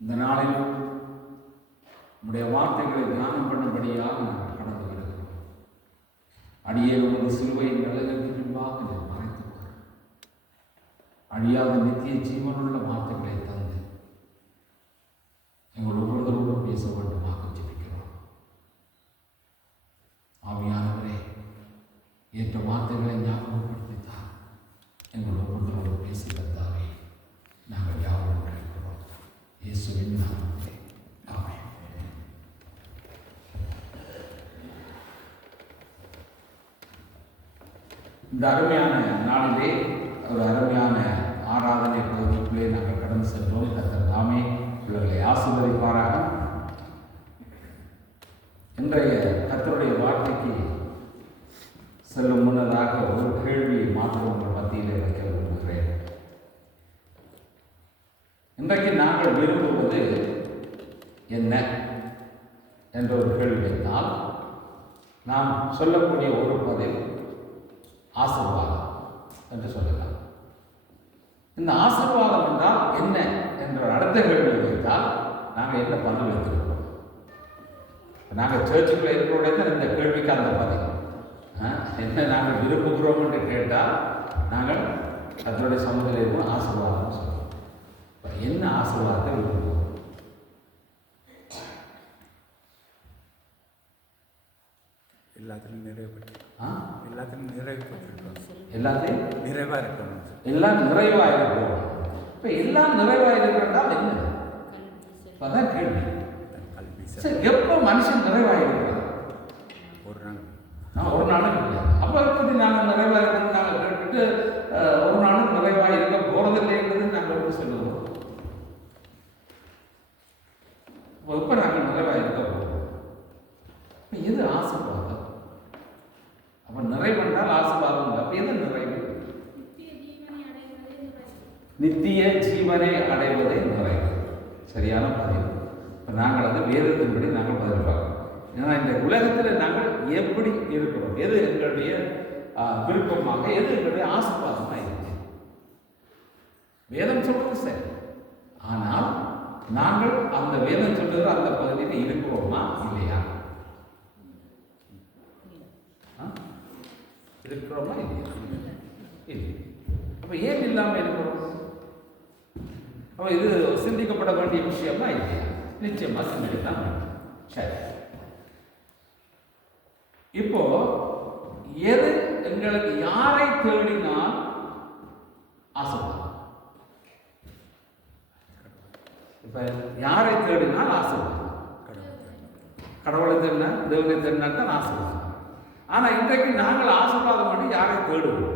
இந்த நாளில் நம்முடைய வார்த்தைகளை தியானம் பண்ணும்படியாக நாங்கள் கடந்து வருகிறோம். அடியே ஒரு சிலுவையின் நிழலுக்கு பின்பாக மறைத்துக் கொள். அழியாத நித்திய ஜீவனுள்ள வார்த்தைகளை தந்து எங்கள் ஒவ்வொருவரோடும் பேச வேண்டுமாக ஜெபிக்கிறோம். ஆவியானவரே, ஏற்ற வார்த்தைகளை ஞாபகப்படுத்தித்தான் எங்கள் ஒவ்வொருவரோடும் பேசி தந்தாவே நாங்கள் யாரும் கேட்கிறோம். இயேசுவின் நாமத்திலே ஆமென். இந்த அருமையான நாளிலே ஒரு அருமையான ஆராதனை பகுதிக்குள்ளே நாங்கள் கடந்து சென்றோம். கர்த்தர் தாமே இவர்களை ஆசீர்வதிப்பாராக. இன்றைய கர்த்தருடைய வார்த்தைக்கு செல்லும் முன்னதாக ஒரு கேள்வியை மாத்திரம் உங்கள் மத்தியிலே வைக்க விரும்புகிறேன். இன்றைக்கு நாங்கள் விரும்புவது என்ன என்ற ஒரு கேள்வி வைத்தால் நாம் சொல்லக்கூடிய ஒரு பதில் ஆசீர்வாதம் என்று சொல்லலாம். இந்த ஆசீர்வாதம் என்றால் என்ன என்ற அடுத்த கேள்வி வைத்தால் நாங்கள் என்ன பதில் வைத்திருக்கிறோம்? நாங்கள் சர்ச்சுக்குள்ள இருக்கிறோட இந்த கேள்விக்கு அந்த பதில் என்ன நாங்கள் விரும்புகிறோம் என்று கேட்டால் நாங்கள் அதனுடைய சமூகத்தில் இருக்கும் ஆசீர்வாதம் சொல்லுவோம். என்ன ஆசீர்வாதத்தை விரும்புகிறோம்? எல்லாத்திலும் நிறைவேற்றிருக்கோம். எல்லாத்திலும் நிறைவேற்றிருக்கோம். எல்லாத்தையும் நிறைவாக இருக்கணும். எல்லாம் நிறைவாக இருக்கணும். இப்போ எல்லாம் நிறைவாக இருக்கிறதால் என்ன? அதான் கேள்வி. சரி, எப்போ மனுஷன் நிறைவாக இருக்கிறார்? ஒரு நாளும் இல்லை. அப்போ எப்படி நாங்கள் நிறைவாக இருக்கிறது நாங்கள் கேட்டுட்டு ஒரு நாளும் நிறைவாக இருக்க போகிறதில்லைன்றது நாங்கள் எப்படி சொல்லுவோம்? எப்போ நாங்கள் நிறைவாக இருக்க போகிறோம்? இப்போ எது ஆசீர்வாதம்? அப்போ நிறைவென்றால் ஆசீர்வாதம் இல்லை. அப்போ எது நிறைவு? நித்திய ஜீவனை அடைவதை நிறைவு. சரியான பதில். இப்போ நாங்கள் அது வேதத்தின்படி நாங்கள் பதில் பார்க்கணும். ஏன்னா இந்த உலகத்தில் நாங்கள் எப்படி இருக்கிறோம், எது எங்களுடைய விருப்பமாக, எது எங்களுடைய ஆசீர்வாதமாக இருக்கு. வேதம் சொல்றது சரி, ஆனால் நாங்கள் அந்த வேதம் சொல்றது அந்த பகுதியில் இருக்கிறோமா இல்லையா? இருக்கிறோமா இல்லையா? இல்லை. அப்போ ஏன் இல்லாமல் இருக்கிறோம்? அப்போ இது சிந்திக்கப்பட வேண்டிய விஷயமா இல்லையா? நிச்சயமாக சிந்திக்கத்தான் வேண்டும். சரி, இப்போ எது எங்களுக்கு யாரை தேடினால் ஆசீர்வாதம்? இப்ப யாரை தேடினால் ஆசீர்வாதம்? கடவுளை தேடினா, தேவனை தேடினா தான் ஆசீர்வாதம். ஆனா இன்றைக்கு நாங்கள் ஆசீர்வாதம் பண்ணி யாரை தேடுவோம்?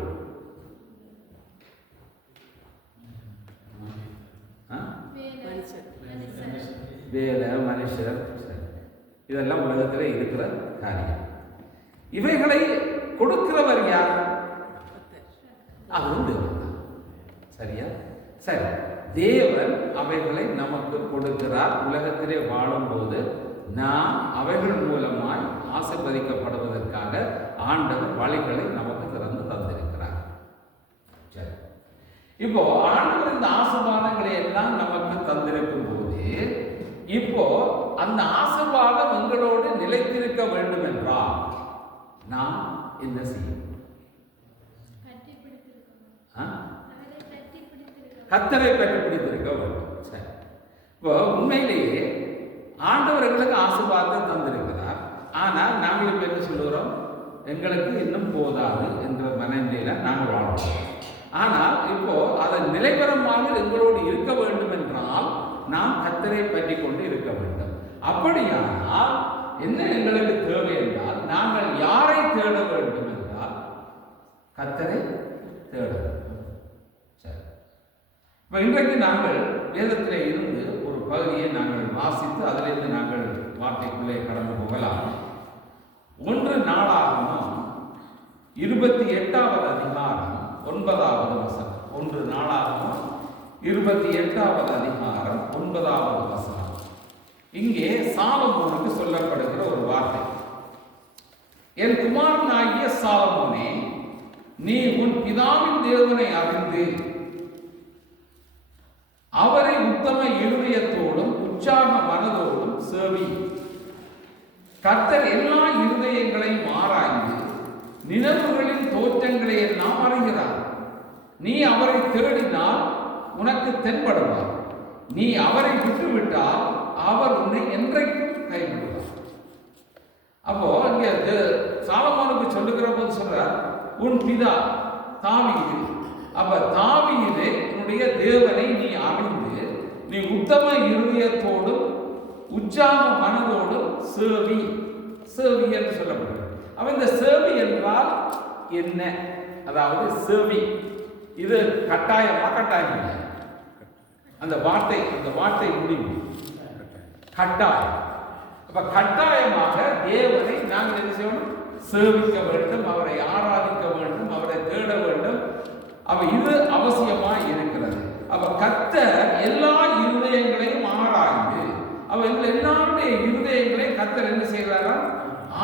வேலை, மனுஷர், இதெல்லாம் உலகத்தில் இருக்கிற காரியம். இவைகளை கொடுக்கிறவர் யார்? அதுவும் தேவன். சரியா? சரி, தேவன் அவைகளை நமக்கு கொடுக்கிறார். உலகத்திலே வாழும்போது நாம் அவைகள் மூலமாய் ஆசீர்வதிக்கப்படுவதற்காக ஆண்டவர் வழிகளை நமக்கு திறந்து தந்திருக்கிறார். சரி, இப்போ ஆண்டவர் இந்த ஆசீர்வாதங்களை எல்லாம் நமக்கு தந்திருக்கும் போது இப்போ அந்த ஆசீர்வாதம் எங்களோடு நிலைத்திருக்க வேண்டும் என்றால் நாம் என்ன செய்யும்? கர்த்தரை பற்றி பிடித்திருக்க வேண்டும். சரி, இப்போ உண்மையிலேயே ஆண்டவர் எங்களுக்கு ஆசீர்வாதத்தை தந்திருக்கிறார். ஆனால் நாங்கள் இப்போ என்ன சொல்லுகிறோம்? எங்களுக்கு இன்னும் போதாது என்ற மனநிலையில நாங்கள் வாழ்கிறோம். ஆனால் இப்போ அதை நிலைவரமாக எங்களோடு இருக்க வேண்டும் என்றால் நாம் கர்த்தரை பற்றி கொண்டு இருக்க வேண்டும். அப்படியானால் என்ன எங்களுக்கு தேவை என்றால் நாங்கள் யாரை தேட வேண்டும் என்றால் கர்த்தரை தேட வேண்டும். சரி, இப்போ இன்றைக்கு நாங்கள் வேதத்திலே இருந்து ஒரு பகுதியை நாங்கள் வாசித்து அதிலிருந்து நாங்கள் வார்த்தைக்குள்ளே கடந்து போகலாம். 1 நாளாகமம் 28வது அதிகாரம் 9வது வசனம். 1 நாளாகமம் 28வது அதிகாரம் 9வது வசனம். இங்கே சாலமோனுக்கு சொல்லப்படுகிற ஒரு வார்த்தை. என் குமாரனாகிய சாலமோனே, நீ உன் பிதாவின் தேவனை அறிந்து அவரை உத்தம இருதயத்தோடும் உற்சாக மனதோடும் சேவி. கர்த்தர் எல்லா இருதயங்களையும் ஆராய்ந்து நினைவுகளின் தோற்றங்களை எல்லாம் அறிகிறார். நீ அவரை தேடினால் உனக்கு தென்படுவார். நீ அவரை விட்டுவிட்டால் அவர் உன்னை என்றைக்கும் கைவிடுவார். அப்போ இங்க சாலமோனுக்கு சொல்லுகிற போது சொல்றார், உன் பிதா தாவீது. அப்ப தாவீது உன்னுடைய தேவனை நீ அறிந்து நீ உத்தம இருதயத்தோடும் உற்சாக மனதோடும் சேவி. சேவி என்று சொல்லப்படுகிறது. அப்ப இந்த சேவி என்றால் என்ன? அதாவது சேவி இது கட்டாயமா? கட்டாயம் இல்லை. அந்த வார்த்தை முடிவு கட்டாயம். அப்ப கட்டாயமாக தேவனை நாங்கள் என்ன செய்யணும்? சேவிக்க வேண்டும், அவரை ஆராதிக்க வேண்டும், அவரை தேட வேண்டும். அப்ப இது அவசியமாய் இருக்கிறது. அப்ப கர்த்தர் எல்லா இருதயங்களையும் ஆராய்ந்து, அவ எல்லாருடைய இருதயங்களையும் கர்த்தர் என்ன செய்கிறாரா?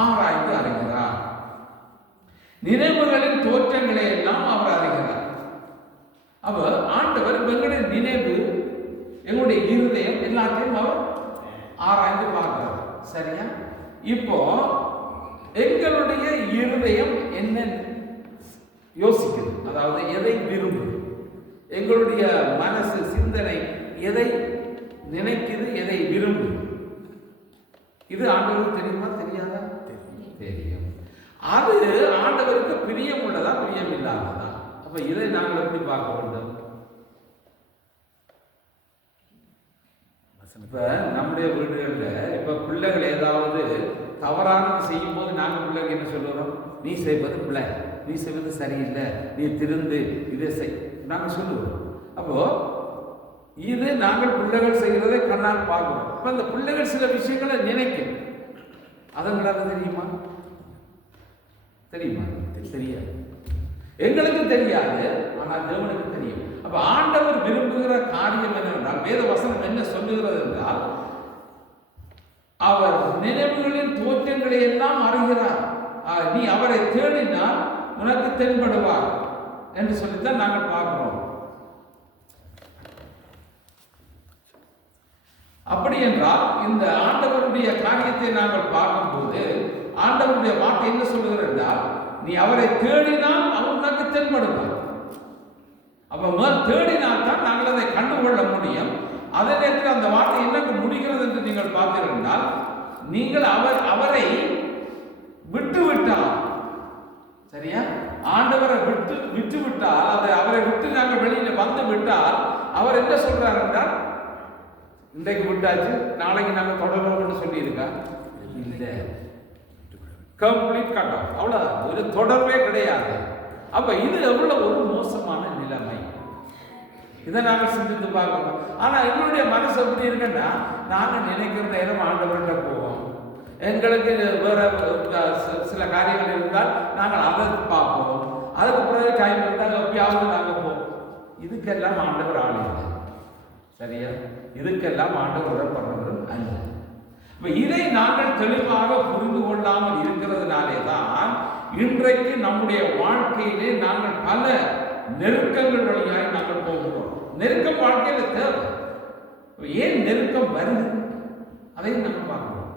ஆராய்ந்து அறிகிறார். நினைவுகளின் தோற்றங்களை எல்லாம் அவர் அறிகிறார். அப்ப ஆண்டவர் எங்களுடைய நினைவு, எங்களுடைய இருதயம் எல்லாத்தையும் அவர் ஆராய்ந்து பார்க்கிறார். சரியா? இப்போ எங்களுடைய இருதயம் என்ன யோசிக்குது, அதாவது எதை விரும்புது, எங்களுடைய மனசு சிந்தனை எதை நினைக்குது, எதை விரும்புது, இது ஆண்டவருக்கு தெரியுமா? தெரியாதா? தெரியும். அது ஆண்டவருக்கு பிரியம் உள்ளதா, பிரியம் இல்லாததா? அப்ப இதை நாங்கள் எப்படி பார்க்க வேண்டும்? இப்ப நம்முடைய வீடுகளில் இப்ப பிள்ளைகள் ஏதாவது தவறானது செய்யும் போது நாங்கள் பிள்ளைகள் என்ன சொல்லுறோம்? நீ செய்வது பிள்ளை, நீ செய்வது சரியில்லை, நீ திருந்து இதை செய், நாங்கள் சொல்லுவோம். அப்போ இது நாங்கள் பிள்ளைகள் செய்கிறதை கண்ணால் பார்க்கிறோம். அப்ப அந்த பிள்ளைகள் சில விஷயங்களை நினைக்கும். அதனால தெரியுமா? தெரியுமா? தெரியாது. எங்களுக்கு தெரியாது, ஆனால் தேவனுக்கு தெரியும். அப்ப ஆண்டவர் விரும்புகிற காரியம் என்னவென்றால், வேத வசனம் என்ன சொல்லுகிறது என்றால், அவர் நினைவுகளின் தோற்றங்களை எல்லாம் அறிகிறார். நீ அவரை தேடினால் உனக்கு தென்படுவார் என்று சொல்லித்தான் நாங்கள் பார்க்கிறோம். அப்படி என்றால் இந்த ஆண்டவருடைய காரியத்தை நாங்கள் பார்க்கும்போது ஆண்டவருடைய வார்த்தை என்ன சொல்லுகிறது என்றால், நீ அவரை தேடினால் அவர் உனக்கு தென்படுவார். அப்ப தேடினால் தான் நாங்கள் அதை கண்டுகொள்ள முடியும். அதே நேரத்தில் அந்த வார்த்தை என்னக்கு முடிகிறது என்று நீங்கள் பார்த்தீர்கள், நீங்கள் அவரை விட்டுவிட்டால், சரியா? ஆண்டவரை விட்டு விட்டால், அவரை விட்டு நாங்கள் வெளியில வந்து விட்டால் அவர் என்ன சொல்றார் என்றால், இன்றைக்கு விட்டாச்சு நாளைக்கு நாங்கள் தொடர்பு சொல்லி இருக்கா? இல்லை, கம்ப்ளீட் கட் ஆஃப், அவ்வளவுதான், ஒரு தொடர்பே கிடையாது. அப்ப இது எவ்வளவு ஒரு மோசமான நிலைமை. இதை நாங்கள் சிந்தித்து பார்க்கணும். ஆனா எங்களுடைய மனசு எப்படி இருக்குன்னா, நாங்கள் நினைக்கிற நேரம் ஆண்டவர்கிட்ட போவோம். எங்களுக்கு வேற சில காரியங்கள் இருந்தால் நாங்கள் அதை பார்ப்போம். அதுக்கு பிறகு டைம் இருந்தால் எப்பயாவது நாங்கள் போவோம். இதுக்கெல்லாம் ஆண்டவர் ஆள் இல்லை. சரியா? இதுக்கெல்லாம் ஆண்டவர் உடன்படுறவரும் அல்ல. இதை நாங்கள் தெளிவாக புரிந்து கொள்ளாமல் இருக்கிறதுனாலே தான் இன்றைக்கு நம்முடைய வாழ்க்கையிலே நாங்கள் பல நெருக்கங்கள் வழியாய் நாங்கள் போகிறோம். நெருக்கம் வாழ்க்கையில தேவை. ஏன் நெருக்கம் வருது அதையும் நம்ம பார்க்கிறோம்.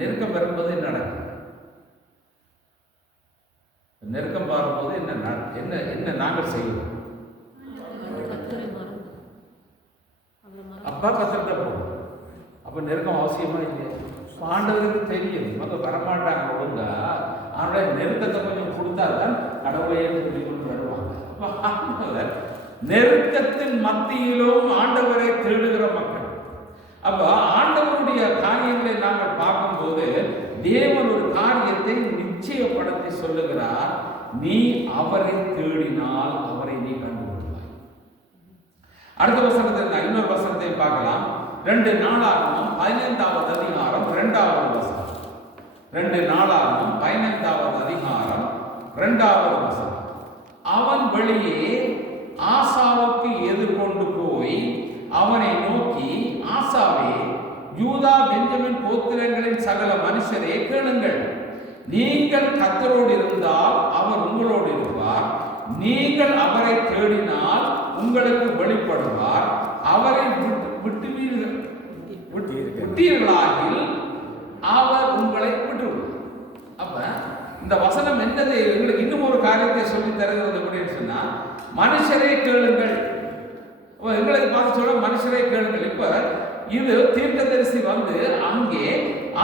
நெருக்கம் வரும்போது என்ன நடக்கும்? நெருக்கம் வரும்போது என்ன நாங்கள் செய்வோம்? அப்பா கத்திரிட்ட போகும். அப்ப நெருக்கம் அவசியமா இல்லையா? ஆண்டவருக்கு தெரியும் இவங்க வரமாட்டாங்க ஒழுங்கா, ஆனால் நெருக்கத்தை கொஞ்சம் கொடுத்தால்தான் கடவுளையே கொண்டு வருவாங்க. அப்ப ஆண்டவர் நெருக்கத்தின் மத்தியிலும் ஆண்டவரை தேடுகிற மக்கள். அப்ப ஆண்டவருடைய காரியங்களை நாங்கள் பார்க்கும்போது தேவன் ஒரு காரியத்தை நிச்சயப்படுத்தி சொல்லுகிறார், நீ அவரை தேடினால் அவரை நீ கண்டுகொள்வாய். அடுத்த வசனத்தை இன்னொரு வசனத்தை பார்க்கலாம். 2 நாளாகமம் 15வது அதிகாரம் 2வது வசனம். 2 நாளாகமம் 15வது அதிகாரம் 2வது வசனம். அவன் வெளியே ஆசாவுக்கு எதிர்கொண்டு போய் அவனை நோக்கி, ஆசாவே, யூதா பெஞ்சமின் கோத்திரங்களின் சகல மனுஷரே கேளுங்கள். நீங்கள் கர்த்தரோடு இருந்தால் அவர் உங்களோடு இருப்பார். நீங்கள் அவரை தேடினால் உங்களுக்கு வெளிப்படுவார். அவரை விட்டீர்களாகில் அவர் உங்களை விட்டுவிடுவார். அப்ப இந்த வசனம் என்னது எங்களுக்கு இன்னும் ஒரு காரியத்தை சொல்லி தருகிறது அப்படின்னு சொன்னா, மனுஷரே கேளுங்கள். எங்களுக்கு பார்த்து சொல்ல மனுஷரே கேளுங்கள். இப்ப இது தீர்க்கதரிசி வந்து அங்கே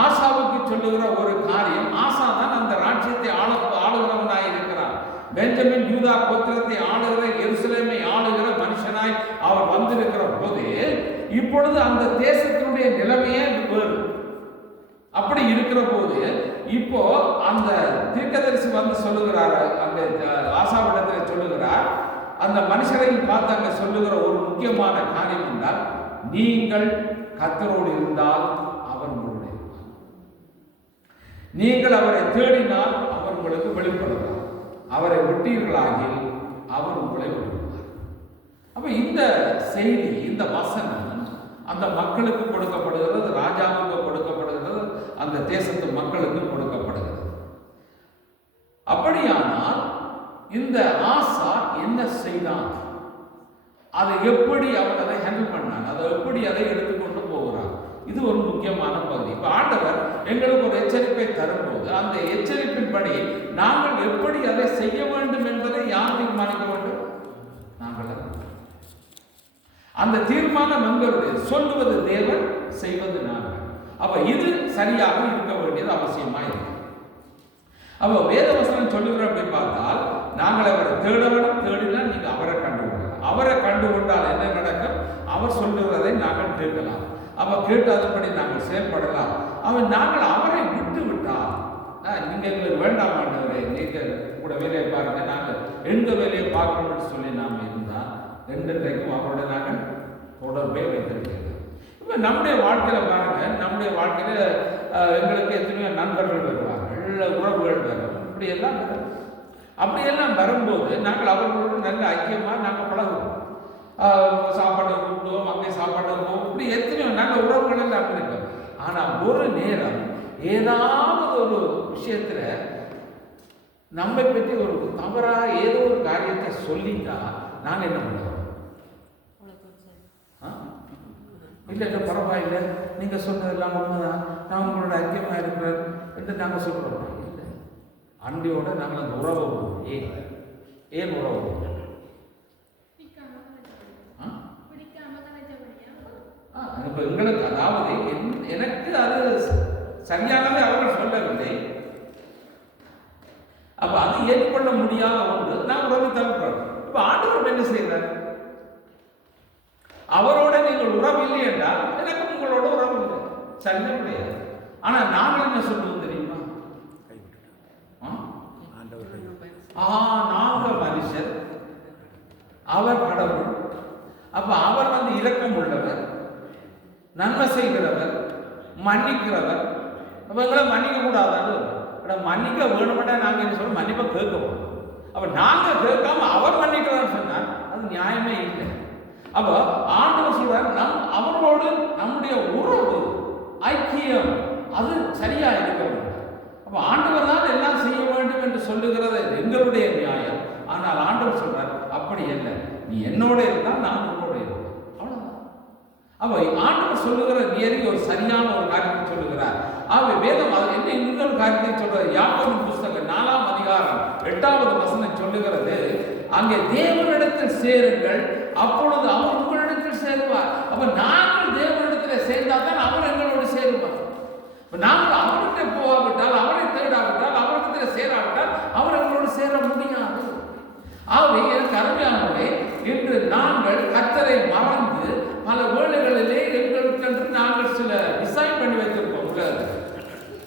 ஆசாவுக்கு சொல்லுகிற ஒரு காரியம். ஆசா தான் அந்த ராஜ்யத்தை ஆளுகிறவனாய் இருக்கிறார். பெஞ்சமின் யூதா கோத்திரத்தை ஆளுகிற, எருசலேமை ஆளுகிற மனுஷனாய் அவர் வந்திருக்கிற போது இப்பொழுது அந்த தேசத்தினுடைய நிலைமையே வேறு. அப்படி இருக்கிற போது இப்போ அந்த தீர்க்கதரிசி வந்து சொல்லுகிறார், அந்த ஆசாவிடத்தில் சொல்லுகிறார், அந்த மனுஷரையும் பார்த்து அங்க சொல்லுகிற ஒரு முக்கியமான காரியம் என்றால், நீங்கள் கர்த்தரோடு இருந்தால் அவர் உங்களோடு இருப்பார். நீங்கள் அவரை தேடினால் அவர் உங்களுக்கு வெளிப்படுவார். அவரை விட்டீர்களாகில் அவர் உங்களை விட்டுவிடுவார். அப்ப இந்த செய்தி, இந்த வசனம் அந்த மக்களுக்கு கொடுக்கப்படுகிறது, ராஜாவுக்கு கொடுக்கப்படுகிறது, அந்த தேசத்து மக்களுக்கு கொடுக்கப்படுகிறது. அப்படியானால் இந்த ஆசா என்ன செய்தான், அதை எப்படி அவன் அதை ஹேண்டில் பண்ணான், அதை எப்படி அதை எடுத்துக்கொண்டு போகிறான், இது ஒரு முக்கியமான பகுதி. இப்ப ஆண்டவர் எங்களுக்கு ஒரு எச்சரிப்பை தரும்போது அந்த எச்சரிப்பின்படி நாங்கள் எப்படி அதை செய்ய வேண்டும் என்பதை யார் தீர்மானிக்க வேண்டும்? நாங்கள். அந்த தீர்மானம் எங்களுடைய, சொல்லுவது தேவன், செய்வது நாங்கள். அப்ப இது சரியாக இருக்க வேண்டியது அவசியமா இருக்கு. அப்ப வேதவசனம் சொல்லுகிற அப்படி பார்த்தால், நாங்கள் அவரை தேட வேண்டும், தேடினால் நீங்க அவரை கண்டுகொள்ளலாம். அவரை கண்டுகொண்டால் என்ன நடக்கும்? அவர் சொல்லுகிறதை நாங்கள் கேட்கலாம். அப்ப கேட்டு அதன்படி நாங்கள் செயல்படலாம். நாங்கள் அவரை விட்டு விட்டால், நீங்க எங்களுக்கு வேண்டாம் ஆண்டவரே, நீங்க கூட வேலையை பாருங்க, நாங்கள் எந்த வேலையை பார்க்கணும்னு சொல்லி நாம் இருந்தால் ரெண்டுக்கும் அவரோட நாங்கள் தொடர்பே வைத்திருக்கிறோம். இப்போ நம்முடைய வாழ்க்கையில் பாருங்க, நம்முடைய வாழ்க்கையில் எங்களுக்கு எத்தனையோ நண்பர்கள் வருவார்கள், உறவுகள் வரும், இப்படியெல்லாம் வரும். அப்படியெல்லாம் வரும்போது நாங்கள் அவர்களோடு நல்ல ஐக்கியமாக நாங்கள் பழகுவோம். சாப்பாடு கூப்பிடுவோம், அங்கே சாப்பாடு போவோம், இப்படி எத்தனையோ நல்ல உறவுகள் எல்லாம் இருக்கும். ஆனால் ஒரு நேரம் ஏதாவது ஒரு விஷயத்தில் நம்மை பற்றி ஒரு தவறாக ஏதோ ஒரு காரியத்தை சொல்லிட்டா நாங்கள் என்ன பண்ணுவோம்? இல்லை இல்லை பரவாயில்லை, நீங்கள் சொன்னதெல்லாம் உண்மைதான், நான் உங்களோட ஐக்கியமாக இருக்கிறேன் என்று நாங்கள் சொல்கிறோம். இல்லை, அன்றையோட நாங்கள் அந்த உறவை ஏன் உறவு? இப்போ எங்களுக்கு, அதாவது எனக்கு அது சரியானதை அவர்கள் சொல்லவில்லை. அப்ப அது ஏற்றுக்கொள்ள முடியாத ஒன்று, நான் உறவை தவிர்க்கிறோம். இப்ப ஆண்டவர் என்ன செய்யறார்? அவரோட நீங்கள் உறவு இல்லை என்றால் எனக்கு உங்களோட உறவு இல்லை, சரியா கிடையாது. ஆனா நாங்கள் என்ன சொல்லுவோம் தெரியுமா? நாங்க மனுஷர், அவர் கடவுள். அப்ப அவர் வந்து இரக்கம் உள்ளவர், நன்மை செய்கிறவர், மன்னிக்கிறவர். அப்ப எங்களை மன்னிக்க கூடாது, மன்னிக்க வேணுமெண்டா நாங்கள் என்ன சொல்ல மன்னிப்பை கேட்கணும். அப்ப நாங்க கேட்காம அவர் மன்னிக்கிறார் சொன்னால் அது நியாயமே இல்லை. அப்ப ஆண்டவர் சொல்றார், அவரோடு நம்முடைய உறவு, ஐக்கியம் அது சரியா இருக்க வேண்டும். அப்ப ஆண்டவர் தான் எல்லாம் செய்ய வேண்டும் என்று சொல்லுகிறது எங்களுடைய நியாயம். ஆனால் ஆண்டவர் சொல்றார், அப்படி இல்லை, நீ என்னோட இருந்தால் நான் உன்னோட இருப்பேன், அவ்வளவுதான். அப்ப ஆண்டவர் சொல்லுகிற நியதி ஒரு சரியான ஒரு காரியத்தை சொல்லுகிறார். ஆகவே வேதம் அது என்ன இன்னொரு காரியத்தை சொல்றது? யாக்கோபின் புஸ்தகம் 4ஆம் அதிகாரம் 8வது வசனம் சொல்லுகிறது, அங்கே தேவனிடத்தில் சேருங்கள், அப்பொழுது அவர் உங்களிடத்தில் சேருவார். அப்ப நாங்கள் தேவனிடத்தில் சேர்ந்தால் தான் அவர் எங்களோடு சேருவார். நாங்கள் அவர்கிட்ட போகாவிட்டால், அவரை தேடாவிட்டால், அவரிடத்தில் சேராவிட்டால் அவர் எங்களோடு சேர முடியாது. ஆகவே எனக்கு அருமையானவர்களே, இன்று நாங்கள் கர்த்தரை மறந்து பல வேளைகளிலே எங்களுக்கென்று நாங்கள் சில டிசைன் பண்ணி வைத்திருக்கோம்.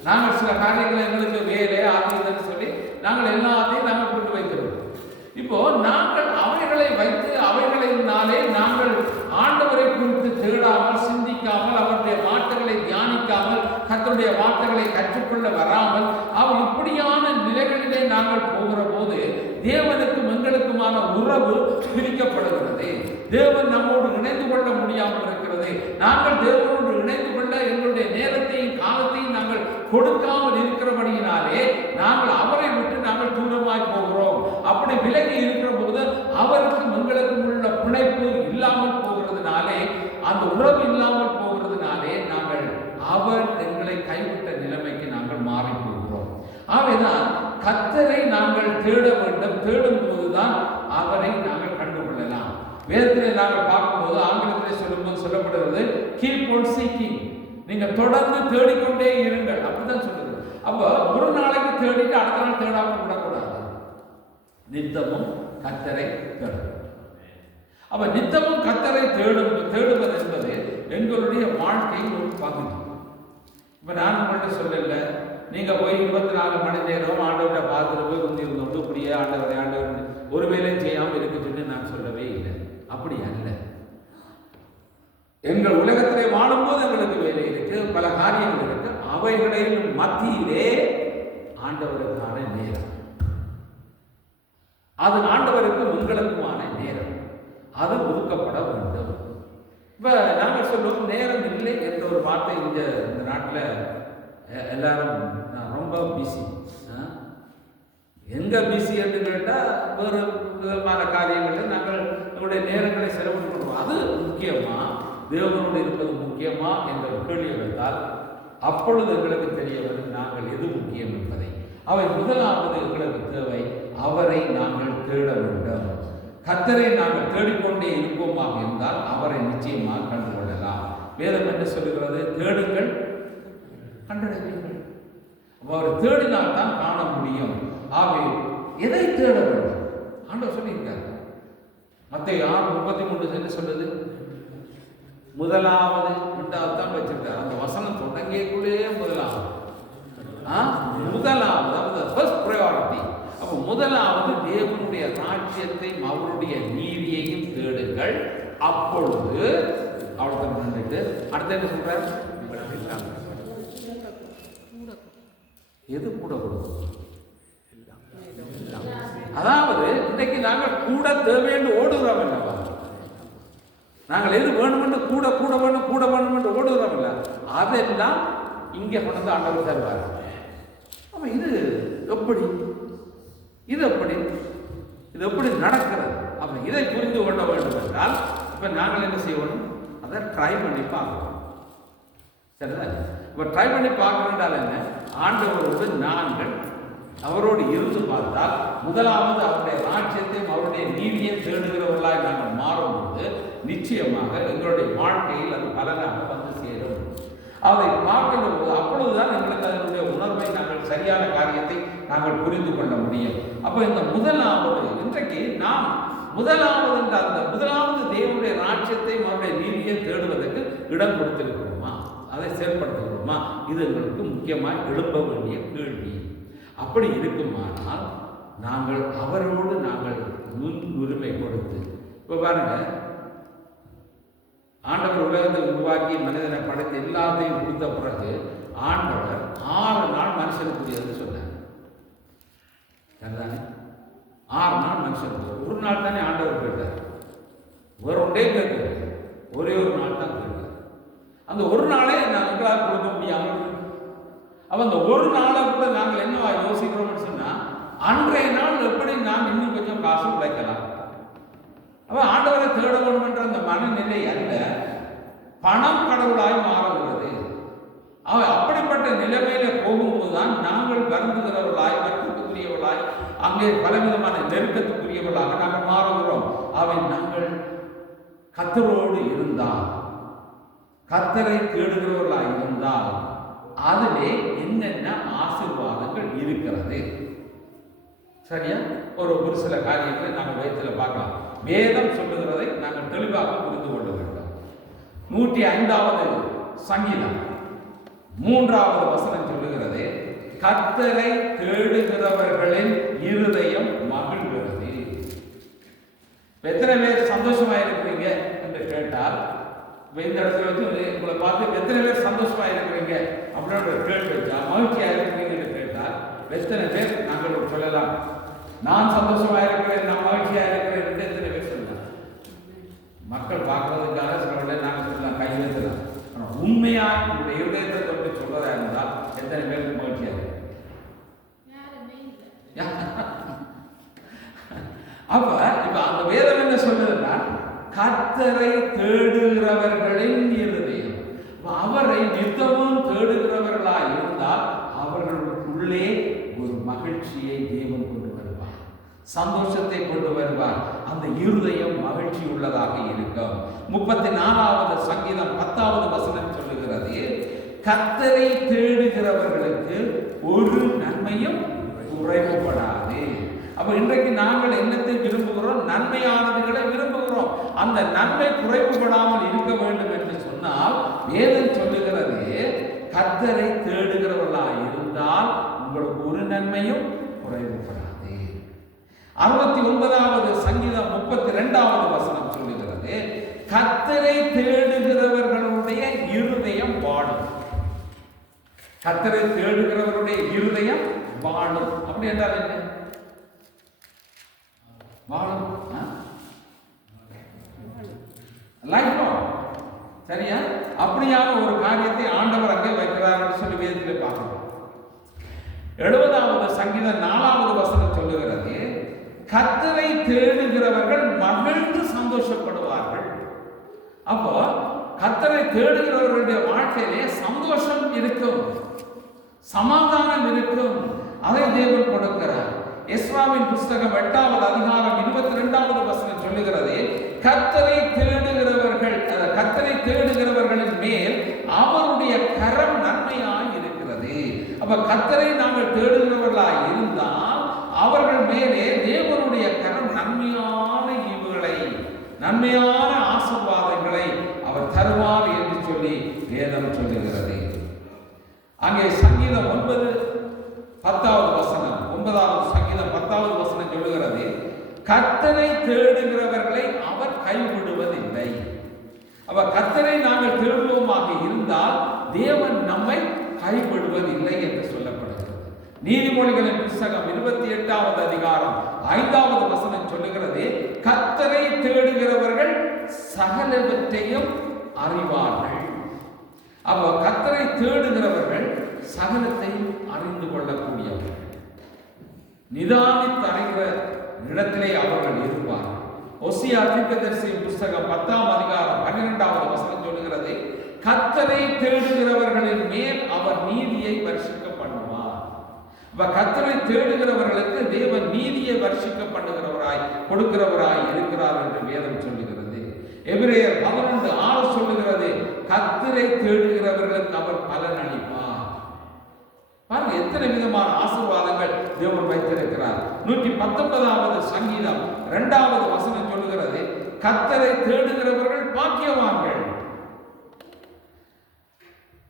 நாங்கள் சில காரியங்களை எங்களுக்கு வேலை ஆகுதுன்னு சொல்லி நாங்கள் எல்லாத்தையும் நாங்கள் கொண்டு வைத்திருக்கோம். இப்போ நாங்கள் அவைகளை வைத்து அவைகளினாலே நாங்கள் ஆண்டவரை குறித்து தேடாமல், சிந்திக்காமல், அவருடைய வார்த்தைகளை தியானிக்காமல், கர்த்தருடைய வார்த்தைகளை கற்றுக்கொள்ள வராமல் அவர் இப்படியான நிலைகளிலே நாங்கள் போகிற போது தேவனுக்கும் எங்களுக்குமான உறவு பிரிக்கப்படுகிறது. தேவன் நம்மோடு இணைந்து கொள்ள முடியாமல் இருக்கிறது. நாங்கள் தேவனோடு இணைந்து கொள்ள எங்களுடைய நேரத்தையும் காலத்தையும் நாங்கள் கொடுக்காமல் இருக்கிறபடியினாலே நாங்கள் அவரை விட்டு நாங்கள் தூரமாய் போகிறோம். அப்படி விலகி இருக்கிற போது அவருக்கும் எங்களுக்கும் உள்ள பிணைப்பு இல்லாமல் போகிறதுனாலே, அந்த உறவு இல்லாமல் போகிறதுனாலே நாங்கள் வேதத்திலே நாங்கள் பார்க்கும்போது ஆங்கிலத்திலே சொல்லும்போது சொல்லப்படுகிறது கீப் ஆன் சீக்கிங், நீங்க தொடர்ந்து தேடிக்கொண்டே இருங்கள், அப்படிதான் சொல்லுது. அப்போ ஒரு நாளைக்கு தேடிட்டு அடுத்த நாள் தேடாமல் விடக்கூடாது. நித்தமும் கர்த்தரை தேடும். அப்ப நித்தமும் கர்த்தரை தேடுவது என்பது எங்களுடைய வாழ்க்கையின் ஒரு பகுதி. இப்ப நான் உங்கள்கிட்ட சொல்லல, நீங்க போய் 24 மணி நேரம் ஆண்டவரை பார்த்துட்டு போய் வந்து இருந்தோம் இப்படியே ஆண்டவர் ஒரு வேலையும் செய்யாமல் இருக்க சொல்லி நான் சொல்லவே இல்லை. அப்படி அல்ல. எங்கள் உலகத்திலே வாழும்போது எங்களுக்கு வேலை இருக்கு, பல காரியங்கள் இருக்கு. அவைகளின் மத்தியிலே ஆண்டவருக்கான நேரம், அது ஆண்டவருக்கு உங்களுக்குமான நேரம், அது ஒதுக்கப்பட வேண்டும். இப்ப நாங்கள் சொல்லுவோம் நேரம் இல்லை என்ற ஒரு வார்த்தை இந்த நாட்டில் எல்லாரும் ரொம்ப பிஸி. எங்க பிஸி என்று கேட்டால் வேறு விதமான காரியங்களில் நாங்கள் நம்முடைய நேரங்களை செலவு பண்ணுவோம். அது முக்கியமா, தேவனோடு இருப்பது முக்கியமா என்ற கேள்வி வைத்தால் அப்பொழுது எங்களுக்கு தெரிய வரும் நாங்கள் எது முக்கியம் என்பதை. அவை முதலாவது எங்களுக்கு தேவை, அவரை நாங்கள் தேட வேண்டும். கர்த்தரை நாங்கள் தேடிக்கொண்டே இருப்போமாக இருந்தால் அவரை நிச்சயமாக கண்டுகொள்ளலாம். வேதம் என்ன சொல்லுகிறது? தேடுங்கள் கண்டடைவீர்கள். அவரை தேடினால் தான் காண முடியும். ஆகவே எதை தேட வேண்டும்? ஆண்டவர் சொல்லியிருக்கார். மத்தேயு 6:33 என்ன சொல்லுது? முதலாவது ரெண்டாவது தான் வச்சிருக்காரு. அந்த வசனம் தொடங்கியக்குள்ளே முதலாவது ஃபர்ஸ்ட் ப்ரையாரிட்டி. அப்போ முதலாவது தேவனுடைய ராஜ்யத்தையும் அவருடைய நீதியையும் தேடுங்கள், அப்பொழுது அவளுக்கு நின்றுட்டு அடுத்த என்ன சொல்றாரு? எது கூட கொடுக்கும்? அதாவது இன்றைக்கு நாங்கள் கூட தேவைன்னு ஓடுகிறோம் அல்லவா? நாங்கள் எது வேணுமென்று கூட வேணும் என்று ஓடுகிறோம் இல்ல, அதெல்லாம் இங்கே கொண்டு ஆண்டவர் தருவார். ஆமா, இது எப்படி நடக்கிறது? அப்ப இதை புரிந்து கொள்ள வேண்டும் என்றால் இப்ப நாங்கள் என்ன செய்யணும்? அதை ட்ரை பண்ணி பார்க்கணும். சரிதான்? இப்ப ட்ரை பண்ணி பார்க்கணுன்றால் என்ன? ஆண்டவரோடு நாங்கள் அவரோடு இருந்து பார்த்தால் முதலாவது அவருடைய ராஜ்யத்தையும் அவருடைய நீதியை தேடுகிறவர்களாய் நாங்கள் மாறும்போது நிச்சயமாக எங்களுடைய வாழ்க்கையில் அது பலனாக வந்து சேரும். அதை பார்க்கின்ற போது அப்பொழுதுதான் எங்களுக்கு அதனுடைய உணர்வை நாங்கள் சரியான காரியத்தை நாங்கள் புரிந்து கொள்ள முடியும். அப்போ இந்த முதலாவது இன்றைக்கு நாம் முதலாவது என்ற அந்த முதலாவது தேவனுடைய ராஜ்யத்தையும் அவருடைய நீதியை தேடுவதற்கு இடம் கொடுத்திருக்கிறோமா? அதை செயல்படுத்துகிறோமா? இது எங்களுக்கு முக்கியமாக எழுப்ப வேண்டிய கேள்வி. அப்படி இருக்குமானால் நாங்கள் அவரோடு நாங்கள் முன்னுரிமை கொடுத்து, இப்போ பாருங்க, ஆண்டவர் உலகத்தை உருவாக்கி மனிதனை படைத்து எல்லாத்தையும் கொடுத்த பிறகு ஆண்டவர் 6 நாள் மனுஷனுக்குரியதுன்னு சொன்னார். சரிதானே? 6 நாள் மனுஷனுக்கு, ஒரு நாள் தானே ஆண்டவர் கேட்டார். வேற ஒன்றே கேட்கல, ஒரே ஒரு நாள் தான் கேட்டார். அந்த ஒரு நாளே நாங்களால் கொடுக்க முடியாமல். அப்ப அந்த ஒரு நாளை கூட நாங்கள் என்ன யோசிக்கிறோம்னு சொன்னா, அன்றைய நாள் எப்படி நான் இன்னும் கொஞ்சம் காசு உழைக்கலாம். அப்ப ஆண்டவரை தேட வேண்டும் என்ற அந்த மனநிலை அல்ல, பணம் கடவுளாய் மாறுகிறது. அப்படிப்பட்ட நிலைமையில போகும்போதுதான் நாங்கள் வருந்துகிறவர்களாய், வருத்தத்துக்குரியவர்களாய், அங்கே பலவிதமான நெருக்கத்துக்குரியவர்களாக நாங்கள் மாறுகிறோம். அவை நாங்கள் கர்த்தரோடு இருந்தால், கர்த்தரை தேடுகிறவர்களாய் இருந்தால் அதிலே என்னென்ன ஆசீர்வாதங்கள் இருக்கிறது. சரியா? ஒரு சில காரியங்களை நாங்கள் வேதத்தில் பார்க்கலாம். வேதம் சொல்லுகிறதை நாங்கள் தெளிவாக புரிந்து கொள்ள வேண்டும். 105வது சங்கீதம் 3வது வசனம் சொல்லுகிறது, கர்த்தரை தேடுகிறவர்களின் இருதயம் மகிழ்கிறது. எத்தனை பேர் சந்தோஷமா இருக்கிறீங்க என்று கேட்டால், இந்த இடத்துல வந்து உங்களை பார்த்து எத்தனை பேர் சந்தோஷமா இருக்கிறீங்க அப்படின்ற ஒரு கேள்வி வச்சா, மகிழ்ச்சியா இருக்கிறீங்க என்று கேட்டால் எத்தனை பேர் நாங்கள் சொல்லலாம், நான் சந்தோஷமா இருக்கிறேன், நான் மகிழ்ச்சியா இருக்கிறேன் என்று எத்தனை பேர் சொல்லலாம்? மக்கள் பார்க்கறதுக்காக சில நாங்கள் சொல்லலாம், கை வைக்கலாம். ஆனால் உண்மையா உங்களுடைய இருதயத்தை தொட்டு சொல்றதா இருந்தால் எத்தனை பேருக்கு மகிழ்ச்சியா இருக்கு? அப்ப இப்ப அந்த வேதம் என்ன சொல்றதுன்னா, கர்த்தரை தேடுகிறவர்களின் இருதயம், அவரை நித்தமும் தேடுகிறவர்களாய் இருந்தால் அவர்களுக்குள்ளே ஒரு மகிழ்ச்சியை தேவன் கொண்டு வருவார், சந்தோஷத்தை கொண்டு வருவார். அந்த இருதயம் மகிழ்ச்சி மகிழ்ச்சி உள்ளதாக இருக்கும். 34வது சங்கீதம் 10வது வசனம் சொல்லுகிறது, கர்த்தரை தேடுகிறவர்களுக்கு ஒரு நன்மையும் குறைவுபடாது. அப்ப இன்றைக்கு நாங்கள் என்னத்தை விரும்புகிறோம்? நன்மையானதுகளை விரும்புகிறோம். அந்த நன்மை குறைவுபடாமல் இருக்க வேண்டும் என்று சொன்னால் வேதம் சொல்லுகிறது, கர்த்தரை தேடுகிறவர்களாக இருந்தால் உங்களுக்கு ஒரு நன்மையும் குறைவுபடாது. 69வது சங்கீதம் 32வது வசனம் சொல்லுகிறது, கர்த்தரை தேடுகிறவர்களுடைய இருதயம் வாழும். கர்த்தரை தேடுகிறவருடைய இருதயம் வாழும். அப்படி என்றால் என்ன? வாழும் லைஃப் சரியா? அப்படியான ஒரு காரியத்தை ஆண்டவர் அங்கே வைக்கிறார் என்று சொல்லி வேதத்திலே பார்க்கிறோம். 70வது சங்கீதம் 4வது வசனம் சொல்லுகிறது, கர்த்தரை தேடுகிறவர்கள் மகிழ்ந்து சந்தோஷப்படுவார்கள். அப்போ கர்த்தரை தேடுகிறவர்களுடைய வாழ்க்கையிலே சந்தோஷம் இருக்கும், சமாதானம் இருக்கும். அதை தேவன் கொடுக்கிறார். எஸ்ராவின் புஸ்தகம் 8வது அதிகாரம் 22வது வசனம் சொல்லுகிறது, கர்த்தரை தேடுகிறவர்களின் மேல் அவருடைய கரம் நன்மையாய் இருக்கிறது. அப்ப கர்த்தரை நாங்கள் தேடுகிறவர்களாய் இருந்தால் அவர்கள் மேலே தேவனுடைய கரம் நன்மையான ஈவுகளை, நன்மையான ஆசீர்வாதங்களை அவர் தருவார் என்று சொல்லி வேதம் சொல்லுகிறது. அங்கே சங்கீதம் 9:10வது வசனம், 9வது சங்கீதம் 10வது வசனம் சொல்லுகிறது, கர்த்தரை தேடுகிறவர்களை அவர் கைவிடுவதில்லை. அப்ப கர்த்தரை நாங்கள் தேடுவோமாக இருந்தால் தேவன் நம்மை கைவிடுவதில்லை என்று சொல்லப்படுகிறது. நீதிமொழிகளின் புஸ்தகம் 28வது அதிகாரம் 5வது வசனம் சொல்லுகிறது, கர்த்தரை தேடுகிறவர்கள் சகலவற்றையும் அறிவார்கள். அப்போ கர்த்தரை தேடுகிறவர்கள் சகலத்தையும் அறிந்து கொள்ளக்கூடியவர்கள், நிதானித்து அறிகிற இடத்திலே அவர்கள் இருப்பார்கள். ஓசியா தீர்க்கதரிசியின் புஸ்தகம் 10ஆம் அதிகாரம் 12வது வசனம் சொல்லுகிறது, கர்த்தரை தேடுகிறவர்களின் மேல் அவர் நீதியை வர்ஷிக்க பண்ணுவார். கர்த்தரை தேடுகிறவர்களுக்கு தேவன் நீதியை வர்ஷிக்க பண்ணுகிறவராய் கொடுக்கிறவராய் இருக்கிறார் என்று வேதம் சொல்லுகிறது. எபிரேயர் 11:6 சொல்லுகிறது, கர்த்தரை தேடுகிறவர்களுக்கு அவர் பலன் அளிப்பார். பாருங்க எத்தனை விதமான ஆசீர்வாதங்கள் தேவன் வைத்திருக்கிறார். 119வது சங்கீதம் 2வது வசனம் சொல்லுகிறது, கர்த்தரை தேடுகிறவர்கள் பாக்கியவான்கள்.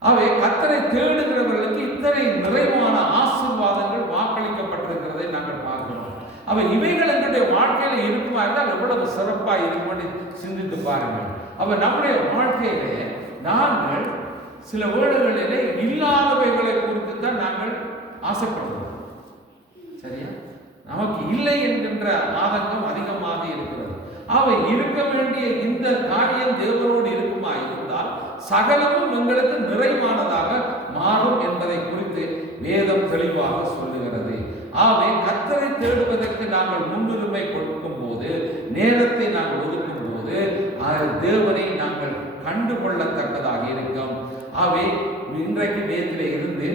அவை கர்த்தரை தேடுகிறவர்களுக்கு இத்தனை நிறைவான ஆசீர்வாதங்கள் வாக்களிக்கப்பட்டிருக்கிறதை நாங்கள் பார்க்கிறோம். அவை இவைகள் எங்களுடைய வாழ்க்கையில இருக்குமா இருந்தால் எவ்வளவு சிறப்பா இருக்கும்னு சிந்தித்து பாருங்கள். அவ நம்முடைய வாழ்க்கையிலே நாங்கள் சில வேளைகளிலே இல்லாதவைகளை குறித்து தான் நாங்கள் ஆசைப்படுறோம். சரியா? நமக்கு இல்லை என்கின்ற ஆதங்கம் அதிகமாக இருக்கிறது. அவை இருக்க வேண்டிய இந்த காரியம் தேவனோடு இருக்குமா இருந்தால் சகலமும் எங்களுக்கு நிறைவானதாக மாறும் என்பதை குறித்து வேதம் தெளிவாக சொல்லுகிறது. ஆகவே கர்த்தரை தேடுவதற்கு நாங்கள் முன்னுரிமை கொடுக்கும் போது, நேரத்தை நாங்கள் ஒதுக்கும் போது தேவனை நாங்கள் கண்டுகொள்ளத்தக்கதாக இருக்கும். ஆகவே இன்றைக்கு வேதத்திலே இருந்து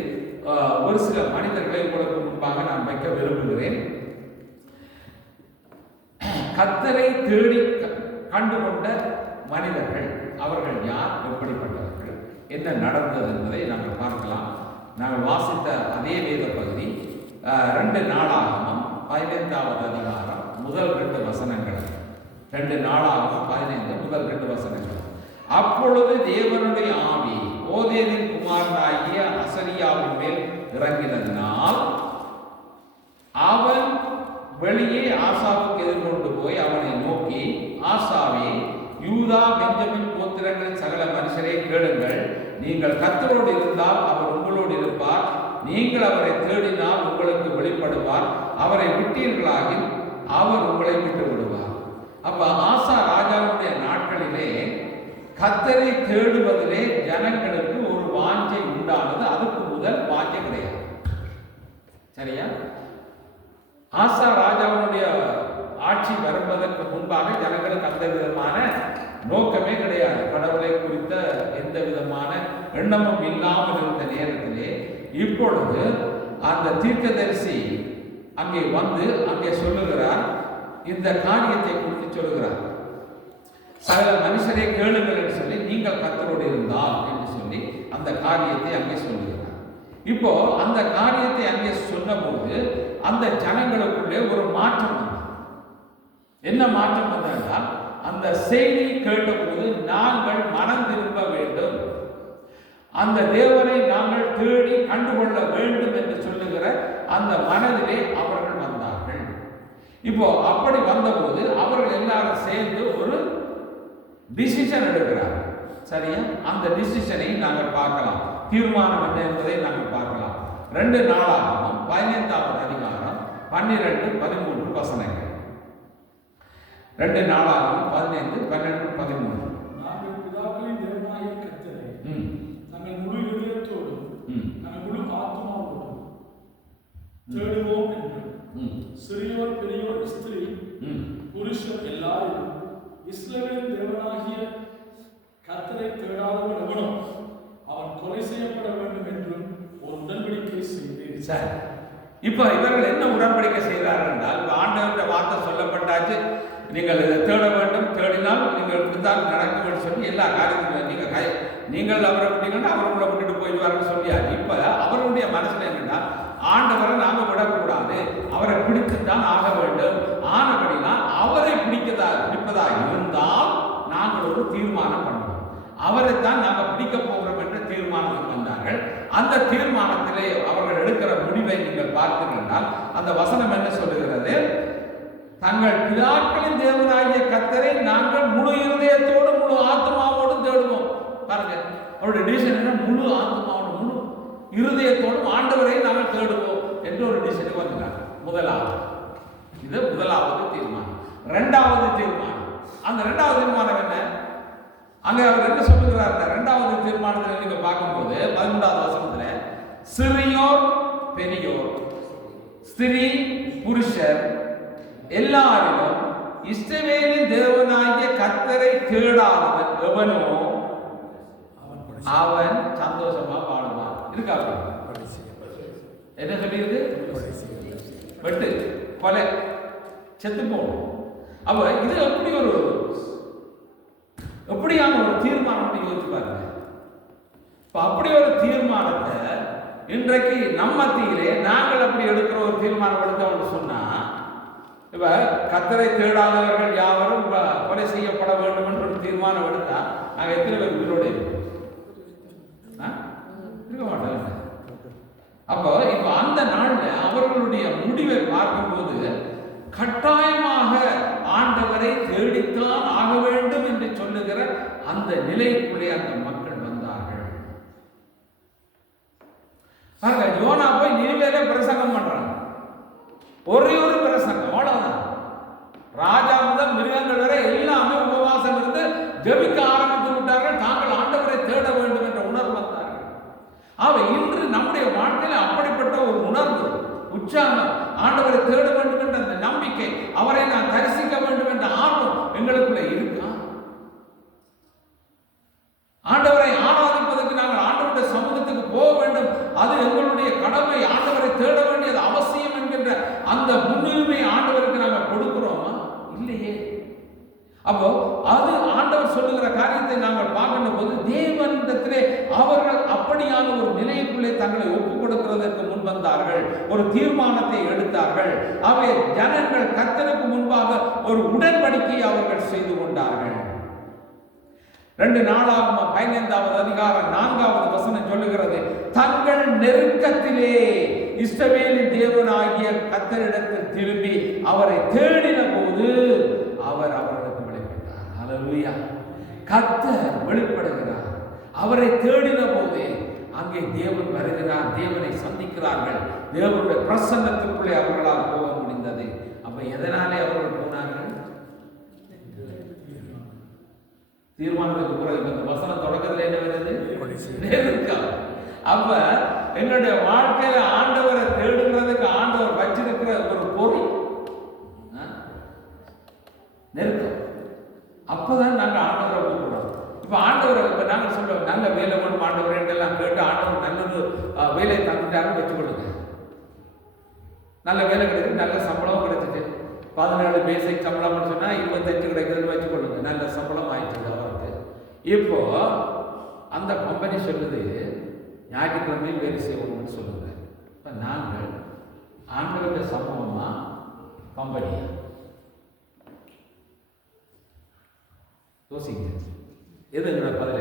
ஒரு சில மனிதர்களை உங்களுக்கு முன்பாக நான் வைக்க விரும்புகிறேன். கர்த்தரை தேடி கண்டுகொண்ட மனிதர்கள் அவர்கள் யார், எப்படிப்பட்டவர்கள், என்ன நடந்தது என்பதை நாங்கள் பார்க்கலாம். நாங்கள் வாசித்த அதே வேத பகுதி 2 நாளாகமம் 15வது அதிகாரம் முதல் 2 வசனங்கள். 2 நாளாகமம் 15 முதல் 2 வசனங்கள். அப்பொழுது தேவனுடைய ஆவி ஓதேதின் குமாரனாகிய அசரியாவின் மேல் இறங்கினதினால் அவன் வெளியே ஆசாவுக்கு எதிர்கொண்டு போய் அவனை நோக்கி, ஆசாவே, யூதா பெஞ்சமின் கோத்திரங்களின் சகல மனுஷரை கேளுங்கள், நீங்கள் கர்த்தரோடு இருந்தால் அவர் உங்களோடு இருப்பார், நீங்கள் அவரை தேடினால் உங்களுக்கு வெளிப்படுவார், அவரை விட்டீர்களாகில் அவர் உங்களை விட்டு விடுவார். அப்ப ஆசா ராஜாவுடைய நாட்களிலே கர்த்தரை தேடுவதிலே ஜனங்களுக்கு ஒரு வாஞ்சை உண்டானது. அதுக்கு முதல் வாஞ்சை கிடையாது. சரியா? ஆசா ராஜாவுடைய ஆட்சி வருவதற்கு முன்பாக ஜனங்களுக்கு அந்த விதமான நோக்கமே கிடையாது. கடவுளை குறித்த எந்த விதமான எண்ணமும் இல்லாமல் இருந்த நேரத்திலே இப்பொழுது அந்த தீர்க்கதரிசி அங்கே வந்து அங்கே சொல்லுகிறார், இந்த காரியத்தை குறித்து சொல்லுகிறார். சகல மனுஷரே கேளுங்கள் என்று சொல்லி நீங்கள் கர்த்தரோடு இருந்தால் என்று சொல்லி அந்த காரியத்தை அங்கே சொல்லுகிறார். இப்போ அந்த காரியத்தை அங்கே சொன்னபோது அந்த ஜனங்களுக்குள்ளே ஒரு மாற்றம் வந்தது. என்ன மாற்றம் வந்தால், அந்த செய்தி கேட்டபோது நாங்கள் மனம் திரும்ப வேண்டும், அந்த தேவனை நாங்கள் தேடி கண்டுகொள்ள வேண்டும் என்று சொல்லுகிற அந்த மனதிலே அவர்கள் வந்தார்கள். இப்போ அப்படி வந்தபோது அவர்கள் எல்லாரும் சேர்ந்து ஒரு டிசிஷன் எடுக்கிறார்கள். சரியா? அந்த டிசிஷனை நாங்கள் பார்க்கலாம். தீர்மானம் என்ன என்பதை நாங்கள் பார்க்கலாம். 2 நாளாகமம் 15வது அதிகாரம் 12-13 வசனங்கள். 2 நாளாகமம் 15, 12, 13. நாங்கள் பிதாக்களின் தேவனாகிய கர்த்தரை நாங்கள் முழு இதயத்தோடும் நாங்கள் முழு ஆத்துமாவோடும் தேடுவோம் என்று சிறியோர் பெரியோர் ஸ்திரீ புருஷர் எல்லாரும் இஸ்ரவேல் தேவனாகிய கர்த்தரை தேடாதவன் எவனோ அவன் கொலை செய்யப்பட வேண்டும் என்றும் ஒரு உடன்படிக்கை செய்து. சார், இப்போ இவர்கள் என்ன உடன்படிக்கை செய்தார்கள் என்றால், ஆண்டவருடைய வார்த்தை சொல்லப்பட்டாச்சு, நீங்கள் இதை தேட வேண்டும், தேடினால் நீங்கள் இருந்தால் நடக்கும் என்று சொல்லி எல்லா காரியத்திலும் நீங்கள் அவரை விட்டீங்கன்னா அவர்களை விட்டுட்டு போயிடுவார்கள் சொல்லியாரு. இப்போ அவருடைய மனசில் என்னன்னா, ஆண்டவரை நாங்கள் விடக்கூடாது, அவரை பிடித்துத்தான் ஆக வேண்டும். ஆனபடினா அவரை பிடிப்பதா இருந்தால் நாங்கள் ஒரு தீர்மானம் பண்ணுவோம், அவரைத்தான் நாங்கள் பிடிக்க போகிறோம் என்ற தீர்மானத்துக்கு வந்தார்கள். அந்த தீர்மானத்திலே அவர்கள் எடுக்கிற முடிவை நீங்கள் பார்த்தீர்கள். அந்த வசனம் என்ன சொல்லுகிறது? தங்கள் பிதாக்களின் தேவனாகிய கர்த்தரை நாங்கள் முழு இருதயத்தோடு முழு ஆத்மாவோடு தேடுவோம். பாருங்க, அவருடைய டிசிஷன் என்ன? முழு ஆத்மாவோடு முழு இருதயத்தோடும் ஆண்டவரை நாங்கள் தேடுவோம் என்று ஒரு டிசிஷனுக்கு வந்துட்டாங்க. இது முதலாவது தீர்மானம். 2வது தீர்மானம், அந்த 2வது தீர்மானம் என்ன? அங்கே அவர் என்ன சொல்லுகிறார்? 2வது தீர்மானத்தில் நீங்க பார்க்கும்போது 13வது வசனத்துல, சிறியோர் பெரியோர் ஸ்திரீ புருஷர் எல்லாரிலும் இஸ்ரவேலின் தேவனாகிய கர்த்தரை தேடாதவன் எவனோ அவன் சந்தோஷமா பாடுவான். இருக்கா? என்ன சொல்லியிருக்கு? வெட்டு, கொலை, செத்து போகணும். அப்ப இது எப்படியான ஒரு தீர்மானம் யோசிச்சு பாருங்க. அப்படி ஒரு தீர்மானத்தை இன்றைக்கு நம்ம மத்தியிலே நாங்கள் அப்படி எடுக்கிற ஒரு தீர்மானம் எடுத்தோம்னு சொன்னா, இப்ப கர்த்தரை தேடாதவர்கள் யாவரும் கொலை செய்யப்பட வேண்டும் என்று ஒரு தீர்மானம் எடுத்தா நாங்கள் எத்தனை பேர் உயிரோடு இருக்க மாட்டோம். அப்போ இப்ப அந்த நாள்ல அவர்களுடைய முடிவை பார்க்கும்போது கட்டாயமாக ஆண்டவரை தேடித்தான் ஆக வேண்டும் என்று சொல்லுகிற அந்த நிலைக்குள்ளே அந்த மக்கள் வந்தார்கள். யோனா போய் நினிவேல பிரசங்கம் பண்றாங்க. ஒரே ஒரு பிரசங்கம், அவ்வளவுதான். ராஜா முதல் மிருகங்கள் வரை எல்லாமே உபவாசம் இருந்து ஜெபிக்க ஆரம்பித்து விட்டார்கள். தாங்கள் ஆண்டவரை தேட வேண்டும் என்ற உணர்வு வந்தார்கள். இன்று நம்முடைய வாழ்க்கையில் அப்படிப்பட்ட ஒரு உணர்வு, உற்சாகம், ஆண்டவரை தேட வேண்டும் என்ற அந்த நம்பிக்கை, அவரை நான் தரிசிக்க வேண்டும் என்ற ஆர்வம் எங்களுக்குள்ள இருக்கா? ஆண்டவரை ஆராதிப்பதற்கு நாங்கள் ஆண்டவருடைய சமூகத்துக்கு போக வேண்டும், அது எங்களுடைய கடமை, ஆண்டவரை தேட வேண்டியது அவசியம் என்கின்ற அந்த முன்னுரிமை ஆண்டவருக்கு நாங்கள் கொடுக்கிறோமா? இல்லையே. அப்போ அது ஆண்டவர் சொல்லுகிற காரியத்தை நாங்கள் பார்க்கின்ற போது தேவனிடத்திலே அவர்கள் அப்படியான ஒரு நிலைக்குள்ளே தங்களை ஒப்புக் கொடுக்கிறதற்கு முன் வந்தார்கள், ஒரு தீர்மானத்தை எடுத்தார்கள். அவை ஜனங்கள் கர்த்தருக்கு முன்பாக ஒரு உடன்படிக்கையை அவர்கள் செய்து கொண்டார்கள். 2 நாளாகமம் 15வது அதிகாரம் 4வது வசனம் சொல்லுகிறது, தங்கள் நெருக்கத்திலே இஸ்ரவேலின் தேவனாகிய கர்த்தரிடத்தில் திரும்பி அவரை தேடின போது அவர் அவர்களுக்கு வெளிப்பட்டார். ஹல்லேலூயா! கர்த்தர் வெளிப்படுகிறார். அவரை தேடின போது அங்கே தேவன் வருகிறார், தேவனை சந்திக்கிறார்கள். தேவனுடைய பிரசன்னத்துக்குள்ளே அவர்களால் போக முடிந்தது. அப்ப எதனாலே அவர்கள் போனார்கள்? தீர்மானத்துக்கு பிறகு இந்த வசனம் தொடக்கத்தில் என்ன வருது? நெருக்கம். அப்ப எங்களுடைய வாழ்க்கையில ஆண்டவரை தேடுகிறதுக்கு ஆண்டவர் வச்சிருக்கிற ஒரு பொருள் நெருக்கம். அப்பதான் நாங்கள் ஆண்டவரை கூப்பிடுறோம். இப்ப ஆண்டவரை இப்ப நாங்கள் சொல்றோம், நல்ல வேலை கொண்டு ஆண்டவரை எல்லாம் கேட்டு ஆண்டவர் நல்லது வேலை தந்துட்டாங்க வச்சு கொடுங்க. நல்ல வேலை கிடைச்சிட்டு, நல்ல சம்பளம் கிடைச்சிட்டு, 17 பேசிக் சம்பளம்னு சொன்னா 25 கிடைக்குதுன்னு வச்சுக்கொள்ளுங்க, நல்ல சம்பளம் ஆயிடுச்சு அவருக்கு. இப்போ அந்த கம்பெனி சொல்லுது ஞாயிற்றுக்கிழமையில் வேலை செய்வோம்னு சொல்லுங்க. இப்போ நாங்கள் ஆண்களுக்கு சம்பவமா கம்பெனியா? யோசிங்க, எதுங்கிற பதில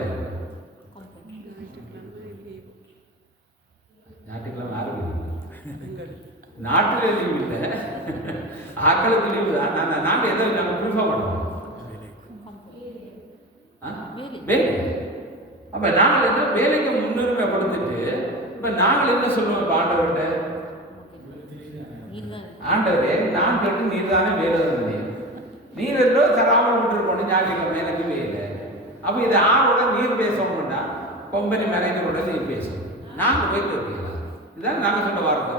ஞாயிற்றுக்கிழமை யாரும் நாட்டில் லீவு இல்லை, ஆக்களுக்கு லீவு தான். நாங்கள் எதை நாங்கள் ப்ரிஃபர் பண்ணுவோம்? வேலை. அப்போ நாங்கள் என்ன வேலைக்கு முன்னுரிமை கொடுத்துட்டு இப்போ நாங்கள் என்ன சொல்லுவோம்? இப்போ ஆண்டவர்கிட்ட, ஆண்டவரே நான் கேட்டு நீர் தானே வேலை தந்தீர், நீர் என்றோ தராமல் விட்டுருக்கணும், ஞாயிற்றுக்கிழமை எனக்கு வேலை. அப்போ இதை ஆரோட நீர் பேசணும்னா கம்பெனி மேனேஜரோட நீர் பேசணும், நாங்கள் போய் கேட்கலாம். இதுதான் நாங்கள் சொல்ல வார்த்தை.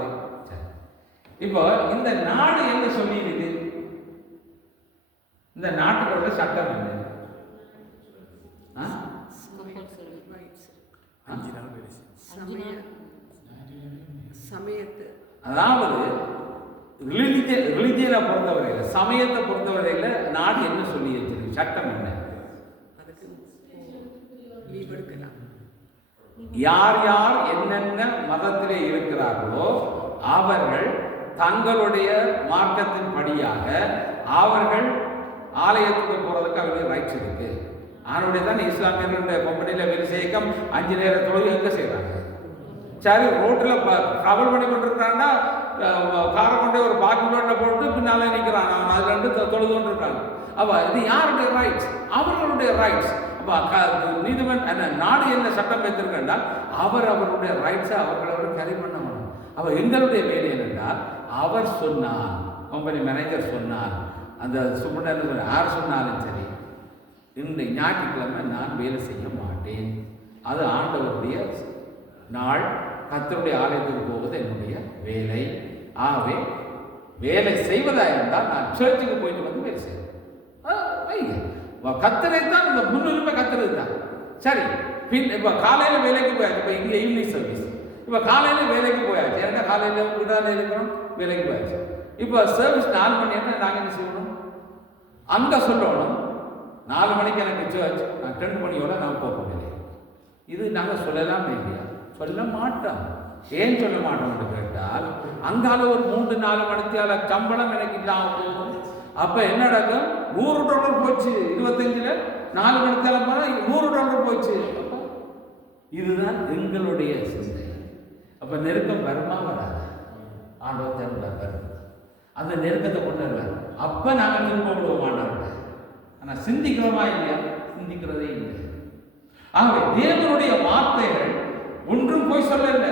இப்போ இந்த நாடு என்ன சொல்லியிருக்கு? இந்த நாட்டுகளோட சட்டம் என்ன? அதாவது ரிலிஜியனை பொறுத்தவரையில், சமயத்தை பொறுத்தவரையில் நாடு என்ன சொல்லி வச்சிருக்கு? சட்டம் என்ன? யார் யார் என்னென்ன மதத்திலே இருக்கிறார்களோ அவர்கள் தங்களுடைய மார்க்கத்தின் படியாக அவர்கள் ஆலயத்துக்கு போறதுக்கு அவர்களுக்கு ரைட்ஸ் இருக்கு. அவனுடைய தான் இஸ்லாமியர்களுடைய கம்பெனியில் வேலை செய்யக்கம் 5 நேர தொழுகை எங்கே செய்கிறாங்க? சரி, ரோட்டில் கவர் பண்ணி கொண்டிருக்கிறாங்கன்னா காரை கொண்டே ஒரு பாக்கிலோட்டில் போட்டு பின்னாலே நிற்கிறான், அதில் ரெண்டு தொழுது கொண்டு இருக்காங்க. அப்போ இது யாருடைய ரைட்ஸ்? அவர்களுடைய ரைட்ஸ். அப்போ நீதிமன்ற நாடு என்ன சட்டம் வைத்திருக்கின்றால் அவருடைய ரைட்ஸை அவர்களோட கரி பண்ண வேணும். அப்போ எங்களுடைய வேலை என்னென்றால் அவர் சொன்னார், கம்பெனி மேனேஜர் சொன்னார், அந்த சூப்பர்டென்டென்ட் யார் சொன்னாலும் சரி, இந்த ஞாயிற்றுக்கிழமை நான் வேலை செய்ய மாட்டேன், அது ஆண்டவருடைய நாள், கர்த்தருடைய ஆலயத்துக்கு போவது என்னுடைய வேலை. ஆகவே வேலை செய்வதாக இருந்தால் நான் சர்ச்சுக்கு போயிட்டு வந்து வேலை செய்வேன். கர்த்தரை தான் இந்த முன்னுரிமை கர்த்தருக்கு தான். சரி, இப்போ காலையில் வேலைக்கு போயாச்சு, இப்போ இங்கே ஈவினிங் சர்வீஸ், இப்போ காலையில் வேலைக்கு போயாச்சு, ஏன்னா காலையில் விடாத இருக்கிறோம், வேலைக்கு போயாச்சு. இப்போ சர்வீஸ் 4 மணி என்ன நாங்கள் என்ன செய்யணும்? அங்கே சொல்லணும் 4 மணிக்கு எனக்கு சர்ச், நான் 2 மணியோட நான் போகிறேன். இது நாங்கள் சொல்லலாம் இல்லையா? சொல்ல மாட்டோம். ஏன் சொல்ல மாட்டோம்னு கேட்டால் அங்கால ஒரு 3-4 மணித்தால சம்பளம் எனக்கு இல்லாமல் போகும். அப்போ என்ன நடக்கும்? $100 போச்சு, 25ல் 4 மணித்தால போனால் $100 போச்சு. அப்போ இதுதான் எங்களுடைய சிந்தை. அப்போ நெருக்கம் வருமா வராது? ஆண்டவர் தருவார், அந்த நெருக்கத்தை கொண்டு வருவார். அப்போ நாங்கள் திரும்ப விடுவோம் ஆண்டவர்கிட்ட. ஆனால் சிந்திக்கிறோமா இல்லையா? சிந்திக்கிறதே இல்லை. ஆகவே தேவனுடைய வார்த்தைகள் ஒன்றும் போய் சொல்லல.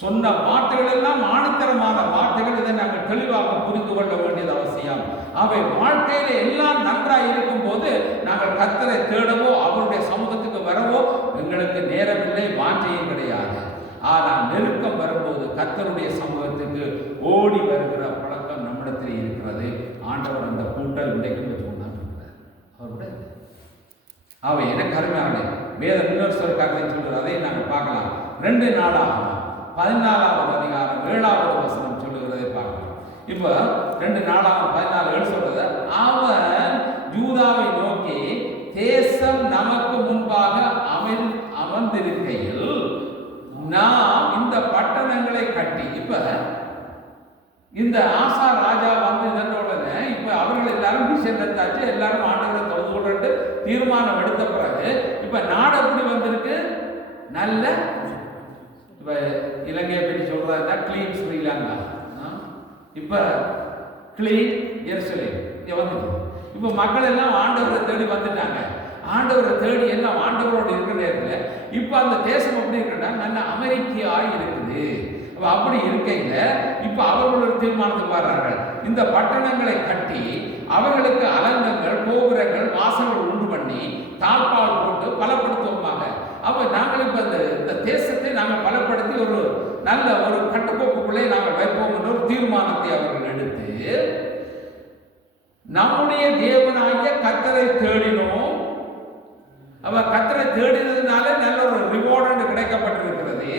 சொன்ன வார்த்தைகள் எல்லாம் ஆணித்தரமான வார்த்தைகள். இதை நாங்கள் தெளிவாக புரிந்து கொள்ள வேண்டியது அவசியம். அவை வாழ்க்கையில எல்லாம் நன்றாக இருக்கும் போது நாங்கள் கர்த்தரை தேடவோ அவருடைய சமூகத்துக்கு வரவோ எங்களுக்கு நேரமில்லை, வாஞ்சையும் கிடையாது. ஆனால் நெருக்கம் வரும்போது கர்த்தருடைய சமூகத்துக்கு ஓடி வருகிற பழக்கம் நம்மிடத்தில் இருக்கிறது. ஆண்டவர் அந்த கூட்டல் உடைக்கும் சொன்னார் அவருடைய. அவை எனக்கு அருமையான வேத இன்னொரு கருத்தை சொல்றது, அதை நாங்கள் பார்க்கலாம். 2 நாளாகமம் 14வது அதிகாரம் 7வது வசனம் சொல்லுகிறதை பார்க்கலாம். இப்போ 2 நாளாகமம் 14:7 சொல்றது, அவன் யூதாவை நோக்கி, தேசம் நமக்கு முன்பாக அமர்ந்திருக்கையில் நாம் இந்த பட்டணங்களை கட்டி. இப்ப இந்த ஆசா ராஜா வந்து இதன் உடனே இப்ப அவர்கள் எல்லாரும் விஷயம் எடுத்தாச்சு, எல்லாரும் ஆண்டவரை தொழுது கொண்டு தீர்மானம் எடுத்த பிறகு இப்ப நாடு எப்படி வந்திருக்கு? நல்ல இப்ப இலங்கையை பற்றி சொல்றதா கிளீன் ஸ்ரீலங்கா, இப்ப கிளீன் எருசலேம் வந்துட்டு. இப்ப மக்கள் எல்லாம் ஆண்டவரை தேடி வந்துட்டாங்க. ஆண்டவரை தேடி எல்லாம் ஆண்டவரோடு இருக்கிற நேரத்தில் இப்ப அந்த தேசம் எப்படி இருக்குன்னா நல்ல அமெரிக்கையாய் இருக்குது. அப்படி இருக்கையில இப்ப அவர்கள் ஒரு தீர்மானத்துக்கு வர்றார்கள். இந்த பட்டணங்களை கட்டி அவர்களுக்கு அலங்கங்கள், கோபுரங்கள், வாசல்கள் உண்டு பண்ணி தாழ்பால் போட்டு பலப்படுத்துவோமாக. அப்ப நாங்கள் இப்ப இந்த தேசத்தை நாங்கள் பலப்படுத்தி ஒரு நல்ல ஒரு கட்டுக்கோப்புக்குள்ளே நாங்கள் வைப்போம் என்ற ஒரு தீர்மானத்தை அவர்கள் எடுத்து நம்முடைய தேவனாகிய கர்த்தரை தேடினோம். அவ கர்த்தரை தேடினதுனால நல்ல ஒரு ரிவார்டு கிடைக்கப்பட்டிருக்கிறது.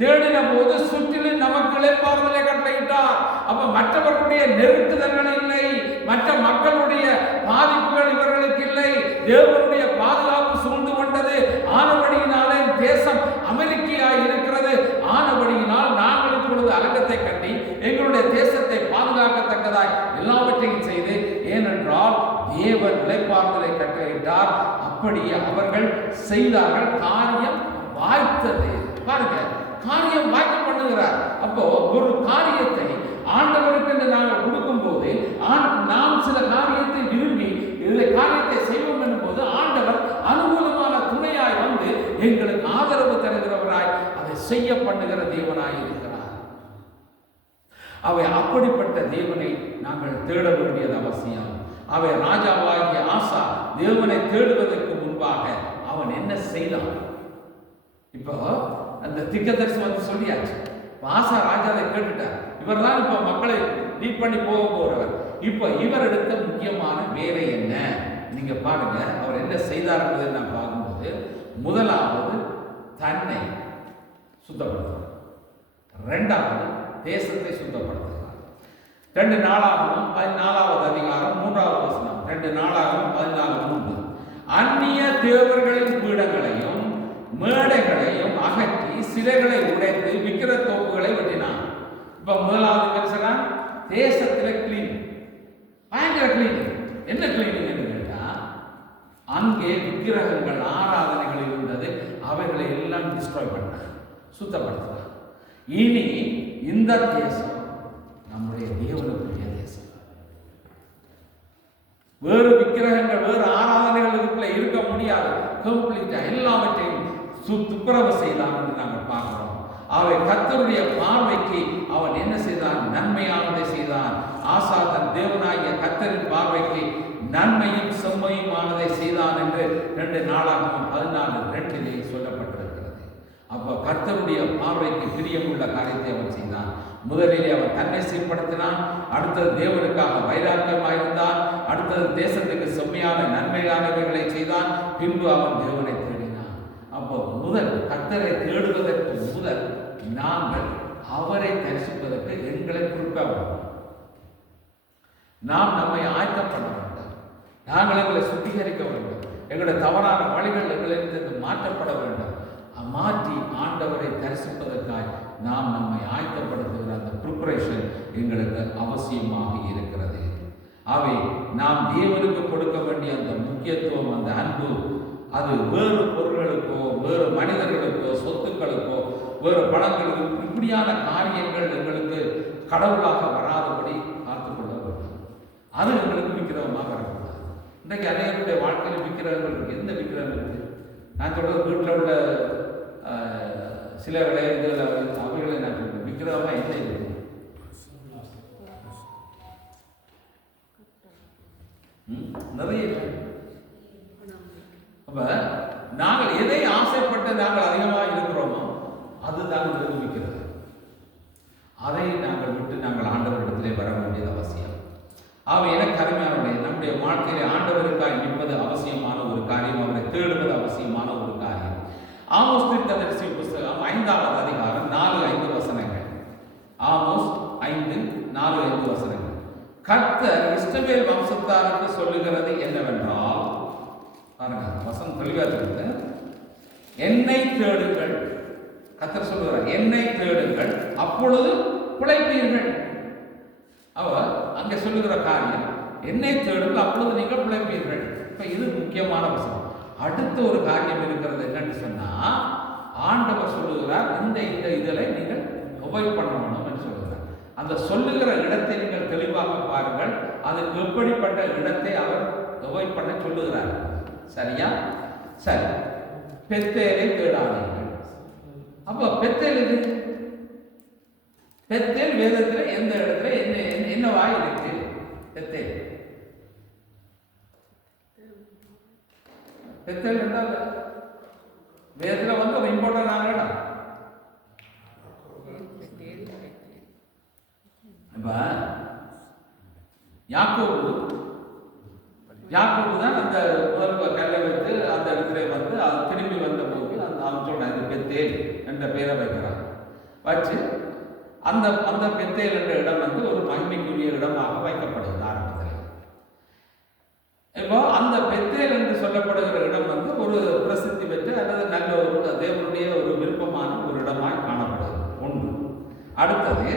தேடின போது சுற்றிலும் நமக்கு இளைப்பாறுதலை கட்டளையிட்டார். அப்ப மற்றவர்களுடைய நெருக்குதல்கள் இல்லை, மற்ற மக்களுடைய பாதிப்புகள் இவர்களுக்கு இல்லை. தேவனுடைய பாதுகாப்பு சூழ்ந்து கொண்டது. ஆனபடியினாலே தேசம் அமெரிக்கையாய் இருக்கிறது. ஆனபடியினால் நாங்கள் இப்பொழுது அரங்கத்தை கட்டி எங்களுடைய தேசத்தை பாதுகாக்கத்தக்கதாய் எல்லாவற்றையும் செய்து, ஏனென்றால் தேவன் இளைப்பாறுதலை கட்டளையிட்டார். அப்படியே அவர்கள் செய்தார்கள். காரியம் வாய்த்தது. பாருங்க, காரியம் வாய்க்க பண்ணுகிறார். அப்போ ஒரு காரியத்தை ஆண்டவருக்கு என்று நாங்கள் கொடுக்கும் போது, நாம் சில காரியத்தை விரும்பி இந்த காரியத்தை செய்வோம் என்னும் போது ஆண்டவர் அனுகூலமான துணையாய் வந்து எங்களுக்கு ஆதரவு தருகிறவராய் அதை செய்ய பண்ணுகிற தேவனாய் இருக்கிறார். அவை அப்படிப்பட்ட தேவனை நாங்கள் தேட வேண்டியது அவசியம். அவை ராஜாவாகிய ஆசா தேவனை தேடுவதற்கு முன்பாக அவன் என்ன செய்தான்? இப்போ அந்த திக்கதரிசி வந்து சொல்லியாச்சு. ஆசா ராஜாவை கேட்டுட்டார். இவர் தான் இப்ப மக்களை லீட் பண்ணி போக போறவர். இப்ப இவர் எடுத்த முக்கியமான வேலை என்ன? நீங்க பாருங்க, அவர் என்ன செய்தார் என்பதை நான் பார்க்கும்போது, முதலாவது தன்னை சுத்தப்படுத்துகிறார், இரண்டாவது தேசத்தை சுத்தப்படுத்துகிறார். 2 நாளாகவும் 14வது அதிகாரம் 3வது வசனம், 2 நாளாகவும் 14:3, அந்நிய தேவர்களின் பீடங்களையும் மேடைகளையும் அகற்றி சிலைகளை உடைத்து விக்கிர தோப்புகளை வெட்டினான். இப்ப முதலாவது பேசுறான், தேசத்துல கிளீன், பயங்கர கிளீனிங். என்ன கிளீனிங் என்று கேட்டா, அங்கே விக்கிரகங்கள் ஆராதனைகள் இருந்தது, அவைகளை எல்லாம் டிஸ்ட்ராய் பண்ணார், சுத்தப்படுத்தினார். இனி இந்த தேசம் நம்முடைய தேவனுக்குரிய தேசம். வேறு விக்கிரகங்கள், வேறு ஆராதனைகள் இதுக்குள்ள இருக்க முடியாது. கம்ப்ளீட்டா எல்லாவற்றையும் துப்புரவு செய்தான் என்று நாங்கள் பார்க்கிறோம். அவை கர்த்தருடைய பார்வைக்கு அவன் என்ன செய்தான்? நன்மையானதை செய்தான். ஆசா தன் தேவனாகிய கர்த்தரின் பார்வைக்கு நன்மையும் செம்மையுமானதை செய்தான் என்று 2 நாளாகவும் 14:2 சொல்லப்பட்டிருக்கிறது. அப்போ கர்த்தருடைய பார்வைக்கு பிரியமுள்ள காரியத்தை அவன் செய்தான். முதலிலே அவன் தன்னை சீர்படுத்தினான், அடுத்தது தேவனுக்காக வைராக்கியமாயிருந்தான், அடுத்தது தேசத்துக்கு செம்மையான நன்மையானவைகளை செய்தான், பின்பு அவன் தேவனை தேடினான். அப்போ முதல் கர்த்தரை தேடுவதற்கு முதல் நாங்கள் அவரை தரிசிப்பதற்கு எங்களை குறிப்பாக நாம் நம்மை ஆயத்தப்பட வேண்டும். நாங்கள் எங்களை சுத்திகரிக்க வேண்டும். எங்களுடைய தவறான வழிகள் எங்களிலிருந்து மாற்றப்பட வேண்டும். மாற்றி ஆண்டவரை தரிசிப்பதற்காக நாம் நம்மை ஆயத்தப்படுத்துகிற அந்த ப்ரிப்பரேஷன் எங்களுக்கு அவசியமாக இருக்கிறது. அவை நாம் தேவனுக்கு கொடுக்க வேண்டிய அந்த முக்கியத்துவம், அந்த அன்பு, அது வேறு பொருள்களுக்கோ, வேறு மனிதர்களுக்கோ, சொத்துக்களுக்கோ, வேறு பணங்களுக்கோ, இப்படியான காரியங்கள் எங்களுக்கு கடவுளாக வராதபடி காத்துக்கொள்ள வேண்டும். அது எங்களுக்கு விக்கிரகமாக வரக்கூடாது. இன்றைக்கு அனைவருடைய வாழ்க்கையில் விக்கிரகங்கள் இருக்கு. எந்த விக்கிரகம் இருக்கு? நான் சொல்றது வீட்டில் உள்ள சில விளையாட்டுகள், அவைகளை நான் சொல்றேன். விக்கிரகமா என்ன இருக்கு? நிறைய இருக்கு. அப்ப நாங்கள் எதை ஆசைப்பட்டு நாங்கள் அதிகமாக இருக்கிறோமோ அதுதான் நிரூபிக்கிறது. அதை நாங்கள் விட்டு நாங்கள் ஆண்டவரிடத்திலே வர வேண்டியது அவசியம். அவை எனக்கு அருமையானவர்களே, நம்முடைய வாழ்க்கையிலே ஆண்டவருக்காய் நிற்பது அவசியமான ஒரு காரியம், அவரை தேடுவது அவசியமான ஒரு காரியம். ஆமோஸ் தீர்க்கதரிசி புஸ்தகம் 5வது அதிகாரம் 4-5 வசனங்கள். ஆமோஸ் 5:4-5 வசனங்கள். கர்த்தர் இஸ்ரவேல் வம்சத்தாருக்கு சொல்லுகிறது என்னவென்றால், பாருங்க வசனம் தெளிவா இருக்கு. என்னை தேடுங்கள். கர்த்தர் சொல்லுகிறார், என்னை தேடுங்கள், அப்பொழுது பிழைப்பீர்கள். அவர் அங்கே சொல்லுகிற காரியம், என்னை தேடுங்கள், அப்பொழுது நீங்கள் பிழைப்பீர்கள். இப்ப இது முக்கியமான வசனம். அடுத்த ஒரு காரியம் இருக்கிறது. என்னன்னு சொன்னா, ஆண்டவர் சொல்லுகிறார், இந்த இதில் நீங்கள் அவாய்ட் பண்ணணும் என்று சொல்லுகிறார். அந்த சொல்லுகிற இடத்தை நீங்கள் தெளிவாக பாருங்கள். அதுக்கு எப்படிப்பட்ட இடத்தை அவர் அவாய்ட் பண்ண சொல்லுகிறார். சரியா? சரி. பெத்தேலை தேடாதீர்கள். அப்போ பெத்தேல் இது, பெத்தேல் வேதத்தில் எந்த இடத்துல என்னவா இருக்கு? பெத்தேல் பெத்தேல் என்றால் வேதத்தில் வந்து ஒரு இம்பார்ட்டன் ஆகடா. இப்ப யாக்கோபு தான் அந்த முதல் கல்லை வைத்து அந்த இடத்துல வந்து அது திரும்பி வந்த போது அவன் சொல்றான், இது பெத்தேல் என்ற பெயரை வைக்கிறான். வச்சு அந்த அந்த பெத்தேல் என்ற இடம் வந்து ஒரு மகிமைக்குரிய இடமாக வைக்கப்படுகிறது ஆரம்பத்தில். இப்போ அந்த பெத்தேல் என்று சொல்லப்படுகிற இடம் வந்து ஒரு பிரசித்தி பெற்ற அல்லது நல்ல ஒரு தேவனுடைய ஒரு விருப்பமான ஒரு இடமாய் காணப்படுகிறது ஒன்று. அடுத்தது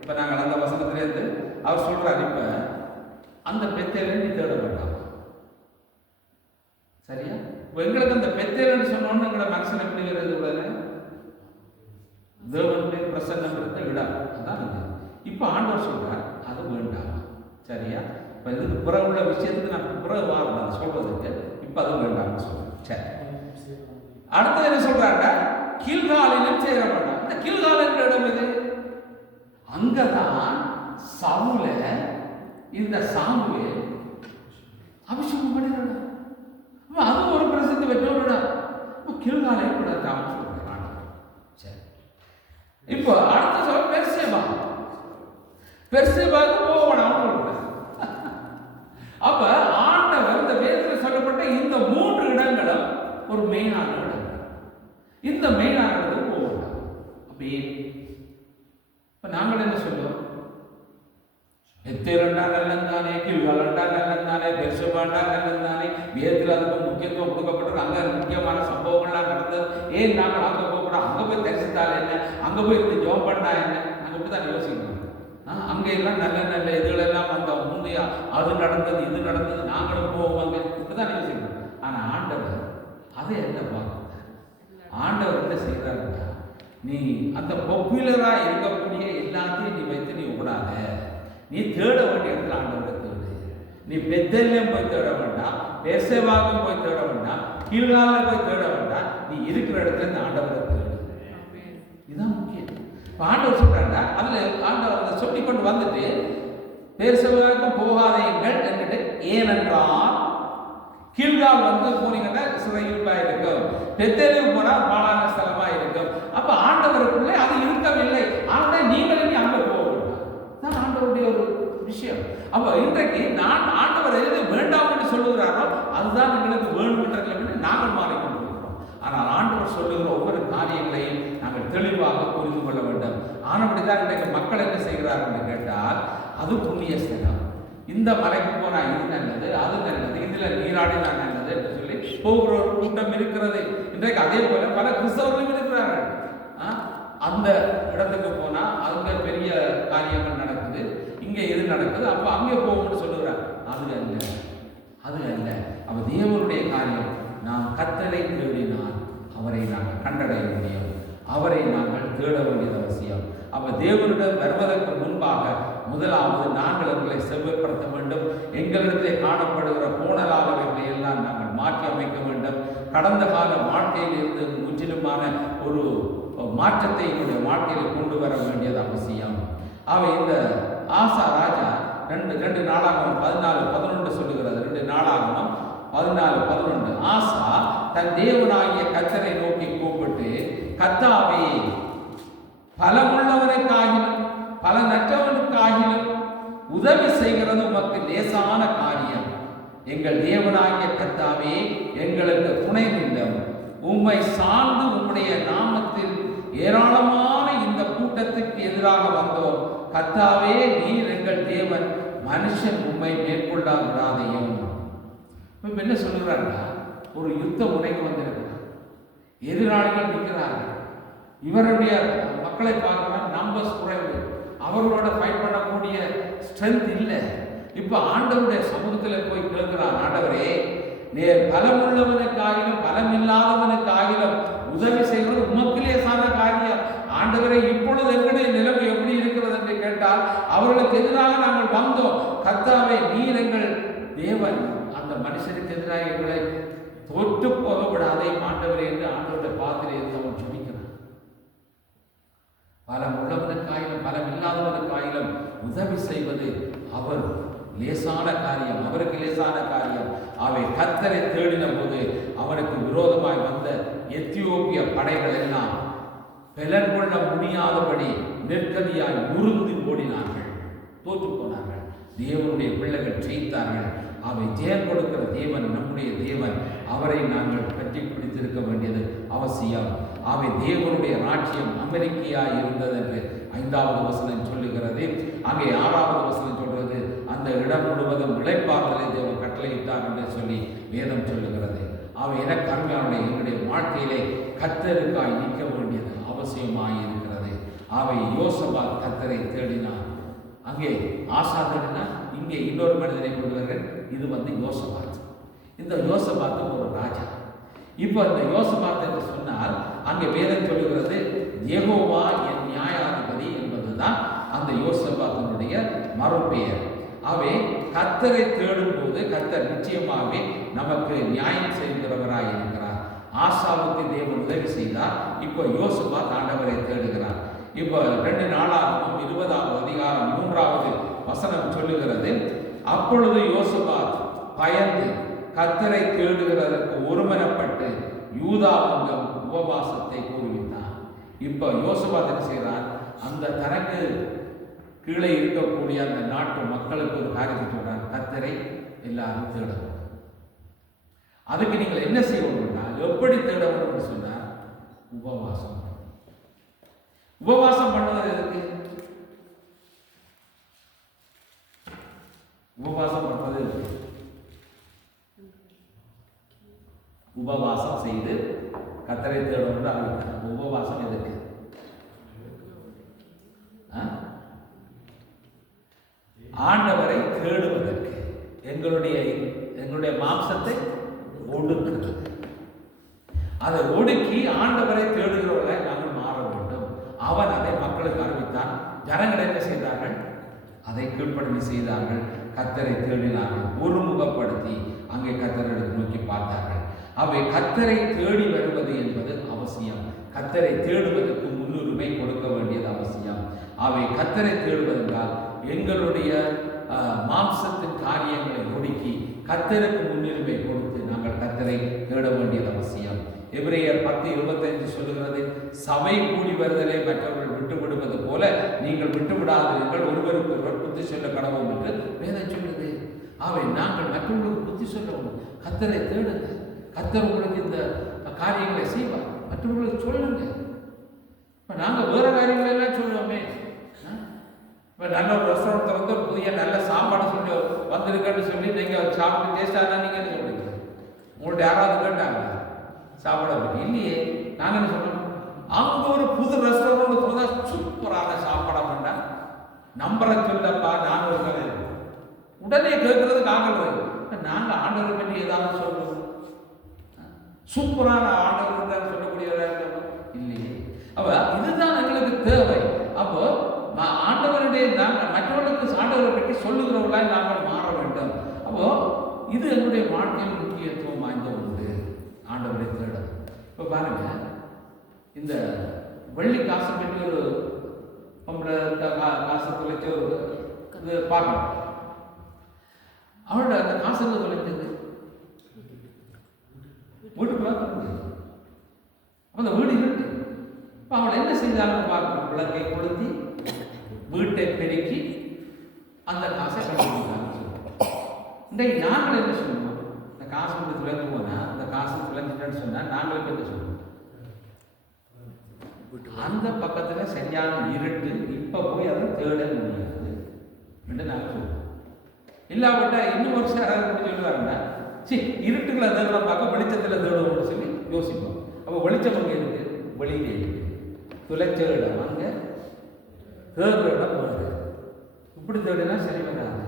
இப்போ நாங்கள் அந்த வசனத்திலேருந்து அவர் சொல்றாரு, இப்ப அந்த பெத்தேலை நீ தேட வேண்டாம். சரியா? எங்களுக்கு அந்த பெத்தேல்னு சொன்னோன்னு எங்களோட மனசுல எப்படி வருது? உடனே தேவனுடைய பிரசன்னம் இருந்த இடம் அதான் இது. இப்போ ஆண்டவர் சொல்றார் அது வேண்டாம். சரியா? இப்போ இதுக்கு பிறகு உள்ள விஷயத்துக்கு நான் பிறகு வாரம் சொல்றதுக்கு இப்போ அது வேண்டாம்னு சொல்றேன். சரி, அடுத்தது என்ன சொல்றாங்க? கீழ்காலிலும் சேர வேண்டாம். இந்த கீழ்கால் என்ற இடம் இது. அங்கதான் சவுல இந்த சாமுவேல் அபிஷேகம் பண்ணிடுறாங்க. அது ஒரு பிரசித்தி பெற்ற ஒரு இடம். கீழ்காலை சொல்றாங்க. சரி, இப்போ அடுத்த சொல் பெர்சேபா. பெர்சேபாவுக்கு போகணும் சொல்றாங்க. அப்ப ஆண்டவர் இந்த வேதத்தில் சொல்லப்பட்ட இந்த 3 இடங்களும் ஒரு மெயினான இடம். இந்த மெயினான இடத்துக்கு போகணும். அப்படி இப்ப நாங்கள் என்ன சொல்லுவோம்? பெத்தேலண்டா நல்லந்தானே, கீழ்காலண்டா நல்லந்தானே, பெர்சேபாண்டா நல்லந்தானே, வேதத்தில் அதுக்கு முக்கியத்துவம் கொடுக்கப்பட்டது. அங்க முக்கியமான சம்பவங்கள்லாம் நடந்தது. ஏன் நாங்கள் அங்க போகக்கூடாது? அங்க போய் தரிசித்தால் என்ன, அங்க போய் இருந்து ஜோம் பண்ணா என்ன? நாங்கள் இப்படிதான் யோசிக்கணும். அங்க எல்லாம் நல்ல நல்ல இதுகளெல்லாம் அந்த முந்தைய அது நடந்தது இது நடந்தது நாங்களும் போவாங்க இப்படிதான் யோசிக்கணும். ஆனா ஆண்டவர் அதை என்ன பார்க்க, ஆண்டவர் என்ன செய்யறாருன்னா, நீ அந்த பாப்புலரா இருக்கக்கூடிய எல்லாத்தையும் நீ வைத்து நீ விடாத. நீ தேட வேண்டிய இடத்துல ஆண்டவரை தேடு. நீ பெத்தேலையும் போய் தேட வேண்டாம், பெர்சேபாவும் போய் தேட வேண்டாம், கீழ்கால போய் தேட வேண்டாம். நீ இருக்கிற இடத்துல இந்த ஆண்டவரை தேடு. இதுதான் முக்கியம். ஆண்டவர் சொல்றாங்க, அதுல ஆண்டவர் அதை சொல்லி கொண்டு வந்துட்டு பெர்சேபாவுக்கும் போகாதீங்கள் என்றுட்டு, ஏனென்றால் கீழ்கால் வந்து போனீங்கன்னா சிறையிருப்பா இருக்கும், பெத்தேலுக்கு போனா பாலான ஸ்தலமா இருக்கும். அப்ப ஆண்டவருக்குள்ளே அது இருக்கவில்லை. ஆனா நீங்கள் இனி அங்க போக வேண்டாம். ஆண்டவருடைய ஒரு விஷயம். அப்ப இன்றைக்கு நான் ஆண்டவர் எது வேண்டாம் என்று சொல்லுகிறாரோ அதுதான் எங்களுக்கு வேணும் என்று நாங்கள் மாறிக்கொண்டிருக்கிறோம். ஆனால் ஆண்டவர் சொல்லுகிற ஒவ்வொரு காரியங்களையும் நாங்கள் தெளிவாக புரிந்து கொள்ள வேண்டும். ஆனபடிதான் இன்றைக்கு மக்கள் என்ன செய்கிறார்கள் என்று கேட்டால், அது புண்ணிய ஸ்தலம், இந்த மலைக்கு போனா இது நல்லது அது நல்லது, இதுல நீராடினா நல்லது என்று சொல்லி போகிற ஒரு கூட்டம் இருக்கிறது. இன்றைக்கு அதே போல பல கிறிஸ்தவர்களும் இருக்கிறார்கள். அந்த இடத்துக்கு போனா அங்க பெரிய காரியங்கள் நடக்குது, இங்க எது நடக்குது, அப்ப அங்கே போகும்னு சொல்லுகிறார். அது அல்ல, அது அல்ல. அப்ப தேவனுடைய காரியம், நாம் கர்த்தரை தேடினால் அவரை நாங்கள் கண்டடைய முடியும், அவரை நாங்கள் தேட வேண்டியது அவசியம். அப்ப தேவனிடம் வருவதற்கு முன்பாக முதலாவது நாங்கள் எங்களை செவ்வாய்ப்படுத்த வேண்டும். எங்களிடத்திலே காணப்படுகிற கோணலாளர்களை எல்லாம் நாங்கள் மாற்றி அமைக்க வேண்டும். கடந்த கால வாழ்க்கையில் இருந்து முற்றிலுமான ஒரு மாற்றத்தை எங்களுடைய வாழ்க்கையில் கொண்டு வர வேண்டியது அவசியம். அவை இந்த ஆசா ராஜா 2 நாளாகமம் 14:11 சொல்லுகிறது. 2 நாளாகமம் 14:11 ஆசா தன் தேவனாகிய கர்த்தரை நோக்கி கூப்பிட்டு, கர்த்தாவே, பலமுள்ளவனுக்காகிலும் பலனற்றவனுக்காகிலும் உதவி செய்கிறது உமக்கு லேசான காரியம். எங்கள் தேவனாகிய கர்த்தாவே, எங்களுக்கு துணை நில்லும். உம்மை சார்ந்து உம்முடைய நாமத்தில் ஏராளமான இந்த கூட்டத்துக்கு எதிராக வந்தோம். கர்த்தாவே, நீர் எங்கள் தேவன், மனுஷன் உம்மை மேற்கொள்ள விடாதையும். இப்ப என்ன சொல்லுறாருன்னா, ஒரு யுத்த முறைக்கு வந்திருக்கிறார், எதிராளிகள் நிற்கிறார்கள், இவருடைய மக்களை பார்க்கலாம் நம்பர்ஸ் குறைவு, அவர்களோட ஃபைட் பண்ணக்கூடிய ஸ்ட்ரென்த் இல்லை. இப்ப ஆண்டவருடைய சமூகத்தில் போய் கேட்கிறார், ஆண்டவரே, நேர் பலமுள்ளவனுக்காகிலும் பலமில்லாதவனுக்காகிலும் உதவி செய்வது உமக்கு லேசான காரியம். ஆண்டவரே, இப்பொழுது எங்களுடைய நிலைமை எப்படி இருக்கிறது என்று கேட்டால், அவர்களுக்கு எதிராக நாங்கள் வந்தோம். கர்த்தாவே, நீர் எங்கள் தேவன், அந்த மனுஷனுக்கு எதிராக எங்களை தொட்டு போக விடாதே ஆண்டவரே என்று ஆண்டவருடைய பாத்திரை என்று அவன் சொல்லிக்கிறான். பலம் உள்ளவனுக்காயிலும் பலம் இல்லாதவனுக்காயிலும் உதவி செய்வது அவர் லேசான காரியம், அவருக்கு லேசான காரியம். அவை கர்த்தரை தேடின போது அவனுக்கு விரோதமாய் வந்த எத்தியோப்பிய படைகள் எல்லாம் பலன் கொள்ள முடியாதபடி நெற்கதியாய் முறிந்து ஓடினார்கள், தோற்று போனார்கள். தேவனுடைய பிள்ளைகள் ஜெயித்தார்கள். அவை ஜெயம் கொடுக்கிற தேவன் நம்முடைய தேவன். அவரை நாங்கள் பற்றி பிடித்திருக்க வேண்டியது அவசியம். அவை தேவனுடைய ராஜ்யம் அமெரிக்கையாய் இருந்தது என்று 5வது வசனம் சொல்லுகிறது. அங்கே 6வது வசனம் சொல்றது அந்த இடம் முழுவதும் இளைப்பாறுதலை தேவன் கட்டளையிட்டார் என்று சொல்லி வேதம் சொல்லுகிறது. அவை எனக்கு அருமையான எங்களுடைய வாழ்க்கையிலே கர்த்தருக்காய் நிற்க வேண்டியது அவசியமாய் இருக்கிறது. அவை யோசபாத் கர்த்தரை தேடினார். அங்கே ஆசா தேடினார், இங்கே இன்னொரு மனிதனை கொள்வார்கள். இது யோசபாத். இந்த யோசபாத் ஒரு ராஜா. இப்போ இந்த யோசபாத் என்று சொன்னால் அங்கே வேதம் சொல்லுகிறது யெகோவா என் நியாயாதிபதி என்பதுதான் அந்த யோசபாத்தினுடைய மறுபெயர். அவை கர்த்தரை தேடும் போது கர்த்தர் நிச்சயமாகவே நமக்கு நியாயம் செய்கிறவராய் இருக்கிறார். ஆசாவுக்கு தேவன் உதவி செய்தார். இப்போ யோசபாத் ஆண்டவரை தேடுகிறார். இப்போ 2 நாளாகவும் 20வது அதிகாரம் 3வது வசனம் சொல்லுகிறது, அப்பொழுது யோசபாத் பயந்து கர்த்தரை தேடுகிறதற்கு ஒருமனப்பட்டு யூதாவங்கம் உபவாசத்தை கூறுவித்தார். இப்போ யோசபாத் என்ன செய்கிறார், அந்த தனக்கு கீழே இருக்கக்கூடிய அந்த நாட்டு மக்களுக்கு ஒரு காரியத்தை சொல்றார், கர்த்தரை எல்லாரும் தேடணும். அதுக்கு நீங்கள் என்ன செய்யணும்னா, எப்படி தேடணும்னு சொன்னார், உபவாசம். உபவாசம் பண்ணுவது எதுக்கு? உபவாசம் பண்ணுவது எதுக்கு? உபவாசம் செய்து கர்த்தரை தேடணும் அறிவித்தார். உபவாசம் எதுக்கு? ஆண்டவரை தேடுவதற்கு, எங்களுடைய மாம்சத்தை ஒடுக்குறது. அதை ஒடுக்கி ஆண்டவரை தேடுகிறவர்களை நாங்கள் மாற வேண்டும். அவன் அதை மக்களுக்கு அறிவித்தான். ஜனங்கள் என்ன செய்தார்கள்? அதை கீழ்ப்படிந்து செய்தார்கள். கர்த்தரை தேடினார்கள். ஒருமுகப்படுத்தி அங்கே கர்த்தரை நோக்கி பார்த்தார்கள். அவை கர்த்தரை தேடி வருவது என்பது அவசியம். கர்த்தரை தேடுவதற்கு முன்னுரிமை கொடுக்க வேண்டியது அவசியம். அவை கர்த்தரை தேடுவதென்றால் எங்களுடைய மாம்சத்தின் காரியங்களை ஒடுக்கி கர்த்தருக்கு முன்னுரிமை கொடுத்து நாங்கள் கர்த்தரை தேட வேண்டியது அவசியம். எபிரேயர் 10:25 சொல்லுகிறது, சபை கூடி வருதலை மற்றவர்கள் விட்டு விடுவது போல நீங்கள் விட்டு விடாதீர்கள், ஒருவருக்கு ஒருவர் புத்தி சொல்ல கடவோம் என்று வேதம் சொல்லுது. அவை நாங்கள் மற்றவர்களுக்கு புத்தி சொல்லணும். கர்த்தரை தேடுங்க. கர்த்தர் உங்களுக்கு இந்த காரியங்களை செய்வார். மற்றவர்களுக்கு சொல்லுங்க. இப்போ நாங்கள் வேற காரியங்கள் எல்லாம் சொல்லுவோமே. இப்போ நல்ல ஒரு ரெஸ்டாரண்ட்டில் வந்து ஒரு புதிய நல்ல சாப்பாடு சொல்லி வந்திருக்கேன்னு சொல்லி நீங்கள் சாப்பிட்டு டேஸ்டாக நீங்கள் என்ன சொல்றீங்க? உங்கள்ட்ட யாராவது கேட்டாங்க சாப்பிட பற்றி? இல்லையே. நாங்கள் என்ன சொல்லணும், அவங்க ஒரு புது ரெஸ்டாரண்ட் சொன்னால் சூப்பரான சாப்பாடை பண்ணால் நம்பரை சொல்லப்பா நான் ஒரு கதை உடனே கேட்கறதுக்கு ஆகல். நாங்கள் ஆண்டவரை பற்றி ஏதாவது சொல்லணும், சூப்பரான ஆண்டவர் சொல்லக்கூடியவராக இல்லையே. அப்போ இதுதான் எங்களுக்கு தேவை. அப்போ ஆண்டவருடைய நாங்கள் மற்றவர்களுக்கு ஆண்டவரை பற்றி சொல்லுகிறவர்களாய் நாங்கள் மாற வேண்டும். அப்போ இது என்னுடைய வாழ்க்கையில் முக்கியத்துவம் வாய்ந்த ஒன்று, ஆண்டவரை தேடும். இப்போ பாருங்க, இந்த வெள்ளி காசு பற்றி ஒரு பொம்பளை காசு தொலைச்சி ஒரு இது பார்க்கணும். அவளோட அந்த காசு தொலைச்சது வீட்டுக்குள்ள அப்போ அந்த வீடு இருட்டு. இப்போ அவளை என்ன செய்தாலும் பார்க்கணும், விளக்கை கொளுத்தி வீட்டை பெருக்கி அந்த காசை கண்டுபிடித்தாங்க. இன்றைக்கு நாங்கள் என்ன சொல்லுவோம், இந்த காசு வந்து துளைந்து போனால் அந்த காசு துளைஞ்சிட்டேன்னு சொன்னால் நாங்கள் என்ன சொல்லுவோம், அந்த பக்கத்தில் சரியான இருட்டு, இப்போ போய் அதை தேட முடியாது என்று நாங்கள் சொல்லுவோம். இல்லாவிட்டா இன்னும் ஒரு சார் யாராவது சொல்லுவாருன்னா, சரி இருட்டுகளை தேடுற பார்க்க வெளிச்சத்தில் தேடுவோம்னு சொல்லி யோசிப்போம். அப்போ வெளிச்சம் அங்கே இருக்கு, வெளியிலே இருக்கு. துளைச்ச இடம் அங்கே, தேடுற இடம் வருது. இப்படி தேடினா சரி வராது.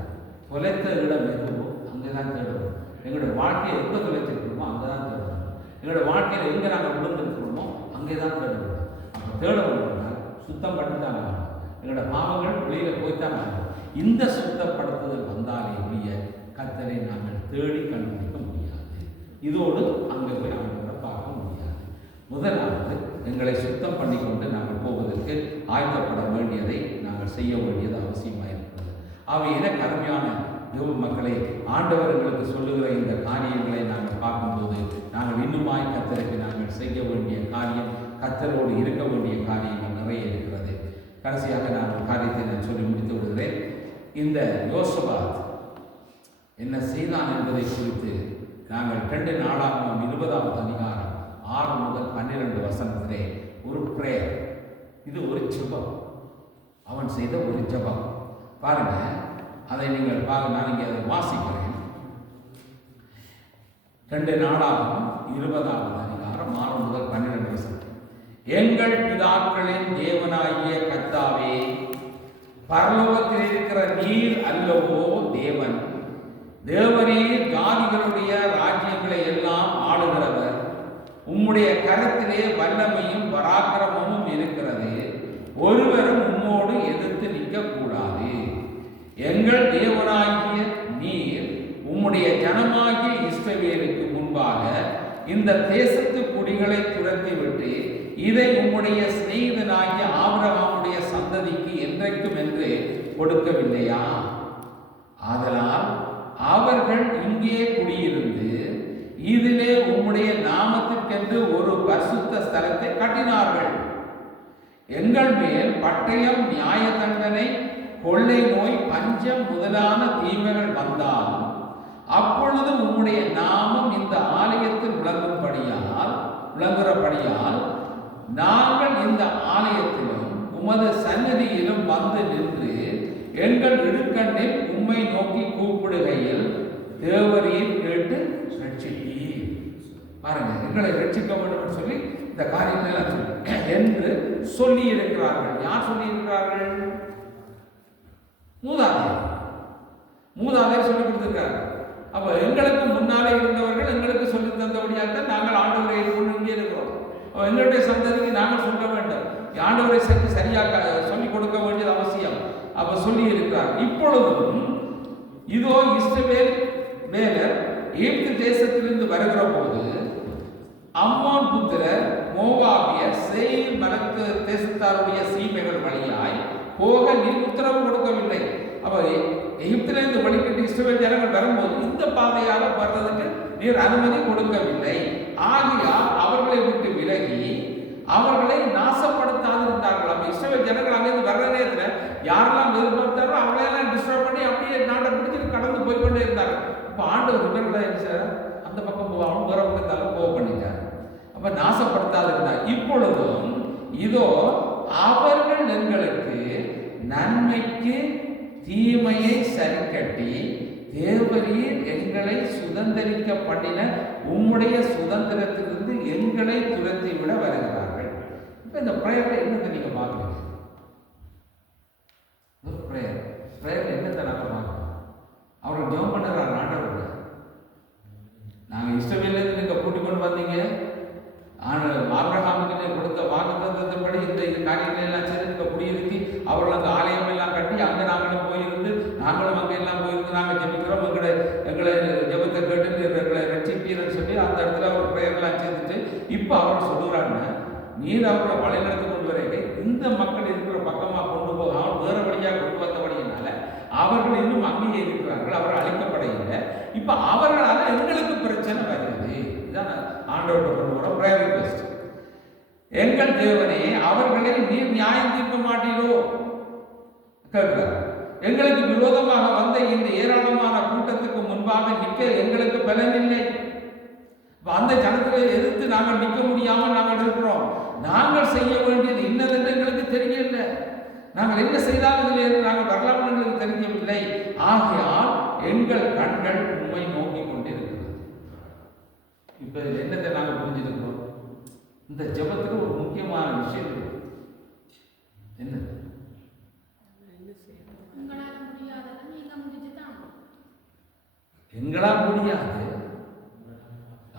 தொலைத்த இடம் எதுவோ அங்கே தான் தேடணும். எங்களுடைய வாழ்க்கையை எங்கே தொலைச்சிருக்கணுமோ அங்கே தான் தேடணும். எங்களுடைய வாழ்க்கையில் எங்கே நாங்கள் விழுந்துருக்கிறோமோ அங்கே தான் தேடணும். அப்போ தேடணும்னா சுத்தம் பண்ணித்தான் ஆகணும். எங்களோட பாவங்கள் வெளியில் போய்த்தான் ஆகணும். இந்த சுத்தப்படுத்துதல் வந்தாலே ஒழிய கர்த்தரை நாங்கள் தேடி கண்டுபிடிக்க முடியாது. இதோடு அங்கே போய் ஆண்டவரை பார்க்க முடியாது. முதலாவது எங்களை சுத்தம் பண்ணி கொண்டு நாங்கள் போவதற்கு ஆயத்தப்பட வேண்டியதை நாங்கள் செய்ய வேண்டியது அவசியமாக இருக்கிறது. அவை என கருமையான தேவ மக்களை ஆண்டவர்களுக்கு சொல்லுகிற இந்த காரியங்களை நாங்கள் பார்க்கும்போது நாங்கள் இன்னுமாய் கர்த்தருக்கு நாங்கள் செய்ய வேண்டிய காரியம், கர்த்தரோடு இருக்க வேண்டிய காரியங்கள் நிறைய இருக்கிறது. கடைசியாக நான் ஒரு காரியத்தை நான் சொல்லி முடித்து விடுகிறேன். இந்த யோசபாத் என்ன செய்தான் என்பதை குறித்து நாங்கள் 2 நாளாகவும் 20வது அதிகாரம் 6 முதல் 12 வசனத்திலே ஒரு பிரேயர். இது ஒரு ஜெபம், அவன் செய்த ஒரு ஜெபம். பாருங்க, அதை நீங்கள் நான் இங்கே அதை வாசிக்கிறேன். 2 நாளாகவும் 20வது அதிகாரம் 6 முதல் 12 வசனம். எங்கள் பிதாக்களின் தேவனாகிய கர்த்தாவே, பரலோகத்தில் இருக்கிற நீர் அல்லவோ தேவன். தேவனே ஜாதிகளுடைய ராஜ்யங்களை எல்லாம் ஆளுகிறவர். உம்முடைய கரத்திலே வல்லமையும் பராக்கிரமமும் இருக்கிறது. ஒருவரும் உம்மோடு எதிர்த்து நிற்கக்கூடாது. எங்கள் தேவனாகிய நீர் உம்முடைய ஜனமாகிய இஸ்ரவேலுக்கு முன்பாக இந்த தேசத்து குடிகளை துரத்திவிட்டு இதை உம்முடைய சிநேகிதனாகிய ஆபிரகாமுடைய சந்ததிக்கு என்றைக்கும் என்று கொடுக்கவில்லையா? ஆதலால் அவர்கள் இங்கே குடியிருந்து இதிலே உம்முடைய நாமத்திற்கென்று ஒரு பரிசுத்த ஸ்தலத்தை கட்டினார்கள். எங்கள் மேல் பட்டயம், நியாய தண்டனை, கொள்ளை நோய், பஞ்சம் முதலான தீமைகள் வந்தாலும் அப்பொழுது உம்முடைய நாமம் இந்த ஆலயத்தில் விளங்குகிறபடியால் நாங்கள் இந்த ஆலயத்திலும் உமது சந்நிதியிலும் வந்து நின்று எங்கள் இடுக்கண்ணில் உம்மை நோக்கி கூப்பிடுகையில் தேவரீர் கேட்டு ரட்சிப்பீர். பாருங்க, எங்களை ரட்சிக்க வேண்டும் சொல்லி இந்த காரியங்களை என்று சொல்லி இருக்கிறார்கள். யார் சொல்லி இருக்கிறார்கள்? மூதாதையர் சொல்லி கொடுத்திருக்கிறார்கள். அப்ப எங்களுக்கு முன்னாலே இருந்தவர்கள் எங்களுக்கு சொல்லி தந்தபடியாகத்தான் நாங்கள் ஆண்டவரை இங்கே இருக்கிறோம். எங்களுடைய சந்ததிக்கு நாங்கள் சொல்ல வேண்டும், ஆண்டவரை சற்று சரியாக சொல்லிக் கொடுக்க வேண்டியது அவசியம். அப்ப சொல்லி இருக்கிறார். இப்பொழுதும் இதோ இஸ்ரவேல் மேலர் எகிப்து தேசத்திலிருந்து வருகிற போது அம்மோன் புத்திரர், மோவாபியர், சேயீர் மலைத்து தேசத்தாருடைய சீமைகள் வழியாய் போக நீர் உத்தரவு கொடுக்கவில்லை. அப்ப எகிப்திலிருந்து வழிகட்டி இஸ்ரவேல் ஜனங்கள் வரும்போது இந்த பாதையாக வர்றதுக்கு நீர் அனுமதி கொடுக்கவில்லை. ஆகையால் அவர்களை விட்டு விலகி அவர்களை நாசப்படுத்தாதிருந்தார்கள். அப்ப இஸ்ரவேல் ஜனங்கள் அங்கிருந்து வர்ற நேரத்தில் யாரெல்லாம் எதிர்பார்த்தாரோ அவங்களையெல்லாம் டிஸ்டர்ப் பண்ணி அப்படியே நாட்டை பிடிச்சிட்டு கடந்து போய்கொண்டே இருந்தாங்க. இப்போ ஆண்டவர் இவர்களை அந்த பக்கம் போவாங்க, வேற பக்கத்தால போக பண்ணிட்டார். அப்ப நாசப்படுத்தாதிருந்தார். இப்பொழுதும் இதோ அவர்கள் எங்களுக்கு நன்மைக்கு தீமையை சரிக்கட்டி தேவரீர் எங்களை சுதந்திரிக்க பண்ணின உம்முடைய சுதந்திரத்திலிருந்து எங்களை துரத்தி விட வருகிறார்கள். இப்ப இந்த பிரேயர்ல என்னத்தை நீங்க பார்க்குறீங்க? பிரேயர்ல என்னத்தை நாங்க பார்க்கணும்? அவர்கள் ஜெபம் பண்ணுறாரு ஆண்டவர்கள். நாங்க இஸ்ரவேலிலிருந்து நீங்க கூட்டிக் கொண்டு வந்தீங்க, ஆபிரகாமுக்கு கொடுத்த வாக்குத்தத்தத்தின்படி இந்த காரியங்களை எல்லாம் செய்து நீங்க குடியிருத்தி அவர்கள் அந்த ஆலயம் எல்லாம் கட்டி அங்க நாங்களும் போயிருந்து நாங்களும் அங்கே எல்லாம் போயிருந்து நாங்கள் ஜெபிக்கிறோம், எங்களை ஜெபத்தை கேட்டு எங்களை ரட்சிப்பீர்னு சொல்லி அந்த இடத்துல அவர் பிரேயர்லாம் செய்துட்டு இப்போ அவர் சொல்லுறாங்க, நீர் அவர்களை வழிநடத்தி கொண்டு வரைக்க இந்த மக்கள் இருக்கிற பக்கமாக கொண்டு போகாமல் வேறு வழியாக கொண்டு வந்தபடியினால அவர்கள் இன்னும் அங்கேயே இருக்கிறார்கள், அவர்கள் அழிக்கப்படையில்லை. இப்போ அவர்களால் எங்களுக்கு பிரச்சனை வருது. இதுதான் ஆண்டவர்கிட்ட கொண்டு வர பிரேயர் ரிக்வெஸ்ட். எங்கள் தேவனே, அவர்களை நீர் நியாயம் தீர்க்க மாட்டீரோ கேட்கிறார். எங்களுக்கு விரோதமாக வந்த இந்த ஏராளமான கூட்டத்துக்கு முன்பாக நிற்க எங்களுக்கு பலன் இல்லை. அந்த ஜனத்தை எதிர்த்து நாங்கள் நிற்க முடியாமல் நாங்கள் இருக்கிறோம். நாங்கள் செய்ய வேண்டியது இன்னதென்று எங்களுக்கு தெரியவில்லை. நாங்கள் என்ன செய்தாலும் இதில் நாங்கள் வரலாம்னு எங்களுக்கு தெரியவில்லை. ஆகையால் எங்கள் கண்கள் உண்மை நோக்கி கொண்டிருக்கிறது. இப்ப என்னத்தை நாங்கள் புரிஞ்சிருக்கிறோம்? இந்த ஜெபத்துக்கு ஒரு முக்கியமான விஷயம் என்ன? எங்களால் முடியாது.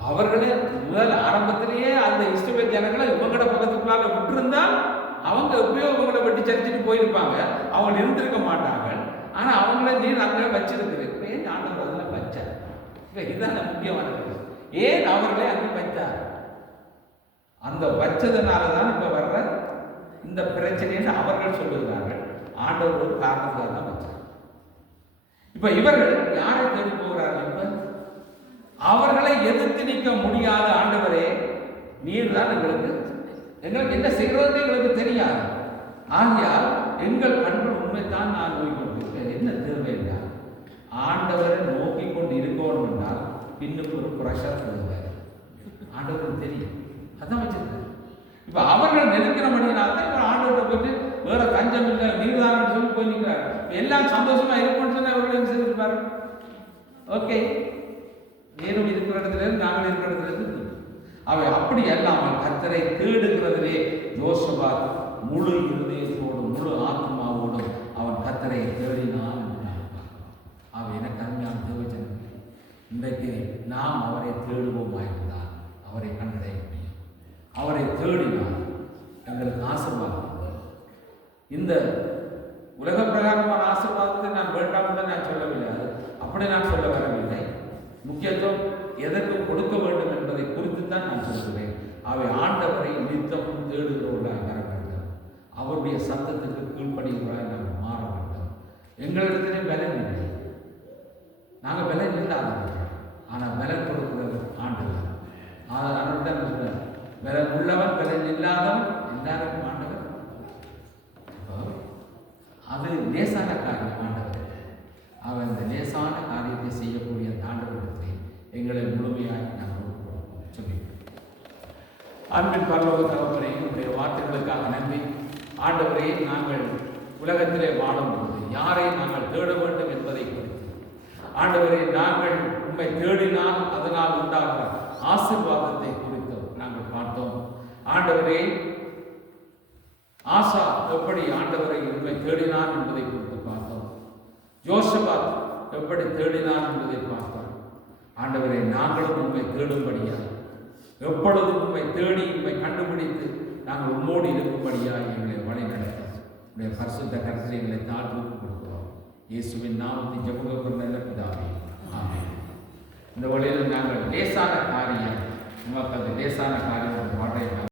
அவர்களே முதல் ஆரம்பத்திலேயே அந்த இஸ்ரவேல் ஜனங்களை இவங்களோட பக்கத்துக்குள்ளாக விட்டுருந்தால் அவங்க எப்பயோ இவங்களை வெட்டி சரிச்சுட்டு போயிருப்பாங்க, அவங்க இருந்திருக்க மாட்டாங்க. ஆனா அவங்கள நீர் அங்கே வச்சிருக்குது. ஏன் ஆண்டவர் அதில் வச்சார்? இதுதான் முக்கியமான விஷயம். ஏன் அவர்களே அங்கே வச்சார்? அந்த வச்சதுனாலதான் இப்ப வர்ற இந்த பிரச்சனைன்னு அவர்கள் சொல்லுகிறார்கள். ஆண்டவர் ஒரு காரணத்துக்காக தான் வச்சார். இப்ப இவர்கள் யாரை தேடி போகிறார்கள்? இப்ப அவர்களை எதிர்த்து நிற்க முடியாத ஆண்டவரே, நீர் தான் எங்களுக்கு என்ன செய்யறதுன்னு எங்களுக்கு தெரியாது. ஆகையால் எங்கள் கண்கள் உண்மைத்தான் நான் நோக்கிக்கொண்டிருக்கேன். என்ன தேவை என்றால் ஆண்டவரை நோக்கி கொண்டு இருக்கணும் என்றால் பின்னுக்கு ஒரு பிரஷர் தேவை. ஆண்டவருக்கு தெரியும் அதான் வச்சிருக்காரு. இப்போ அவர்கள் நினைக்கிறபடினால தான் இவர் ஆண்டவர்கிட்ட போயிட்டு வேற தஞ்சம் இல்லை நீர்தான்னு சொல்லி போய் நிற்கிறார். எல்லாம் சந்தோஷமா இருக்கும்னு சொன்னா அவர்கள் என்ன செய்திருப்பாரு? ஓகே, நீரும் இருக்கிற இடத்துல இருந்து நாங்கள் இருக்கிற இடத்துல இருந்து அவை அப்படி அல்லாமல் கர்த்தரை தேடுகிறதிலே யோசபாத் முழு இருதயத்தோடும் முழு ஆத்மாவோடும் அவன் கர்த்தரை தேடினான் என்று நான் பார்க்கிறோம். அவன் எனக்கு அருமையான தேவச்சனம். இன்றைக்கு நாம் அவரை தேடுவோமாயிருந்தால் அவரை கண்டடைய முடியும். அவரை தேடினால் எங்களுக்கு ஆசீர்வாதம். இந்த உலக பிரகாரமான ஆசீர்வாதத்தை நான் வேண்டாம் என்று நான் சொல்லவில்லை. அப்படி நான் சொல்ல வரவில்லை. முக்கியத்துவம் எதற்கு கொடுக்க வேண்டும் என்பதை குறித்து தான் நான் சொல்கிறேன். அவை ஆண்டவரை நித்தமும் தேடுகிறவர்களாக வர வேண்டும். அவருடைய சத்தத்துக்கு கீழ்ப்படிகிறவர்களாக நாங்கள் மாற வேண்டும். எங்களிடத்திலே பலன் இல்லை, நாங்கள் பலன் இல்லாதவர்கள். ஆனால் பலன் கொடுக்கிறது ஆண்டவர். அதனால தான் சொல்கிறேன், பலன் உள்ளவன் பலன் இல்லாதவன் எல்லாருக்கும் ஆண்டவர். அது லேசான காரியம் ஆண்டவர். அவர் இந்த லேசான காரியத்தை செய்யக்கூடிய அந்த ஆண்டவரிடத்தை எங்களை முழுமையாக நாங்கள் சொல்லி அன்பின் பரலோக தகப்பனே, உங்களுடைய வார்த்தைகளுக்காக நன்றி. ஆண்டவரே, நாங்கள் உலகத்திலே வாழும்போது யாரை நாங்கள் தேட வேண்டும் என்பதை குறித்து ஆண்டவரே, நாங்கள் உண்மை தேடினால் அதனால் உண்டாகிற ஆசீர்வாதத்தை குறித்து நாங்கள் பார்த்தோம். ஆண்டவரே, ஆசா எப்படி ஆண்டவரை உண்மை தேடினான் என்பதை குறித்து பார்த்தோம். யோசபாத் எப்படி தேடினான் என்பதை பார்த்தோம். ஆண்டவரை, நாங்களும் உண்மை தேடும்படியா, எப்பொழுதும் உண்மை தேடி உண்மை கண்டுபிடித்து நாங்கள் உம்மோடு இருக்கும்படியா எங்களை வழி நடத்தும். உடைய பரிசுத்த கருத்தில் எங்களை தாழ்வு கொடுக்கிறோம். இயேசுவின் நாமத்தை ஜெபம் நல்ல பிதாவே, ஆமென். இந்த வழியில் நாங்கள் லேசான காரியம், நமக்கு அந்த லேசான காரியம் பாட்டை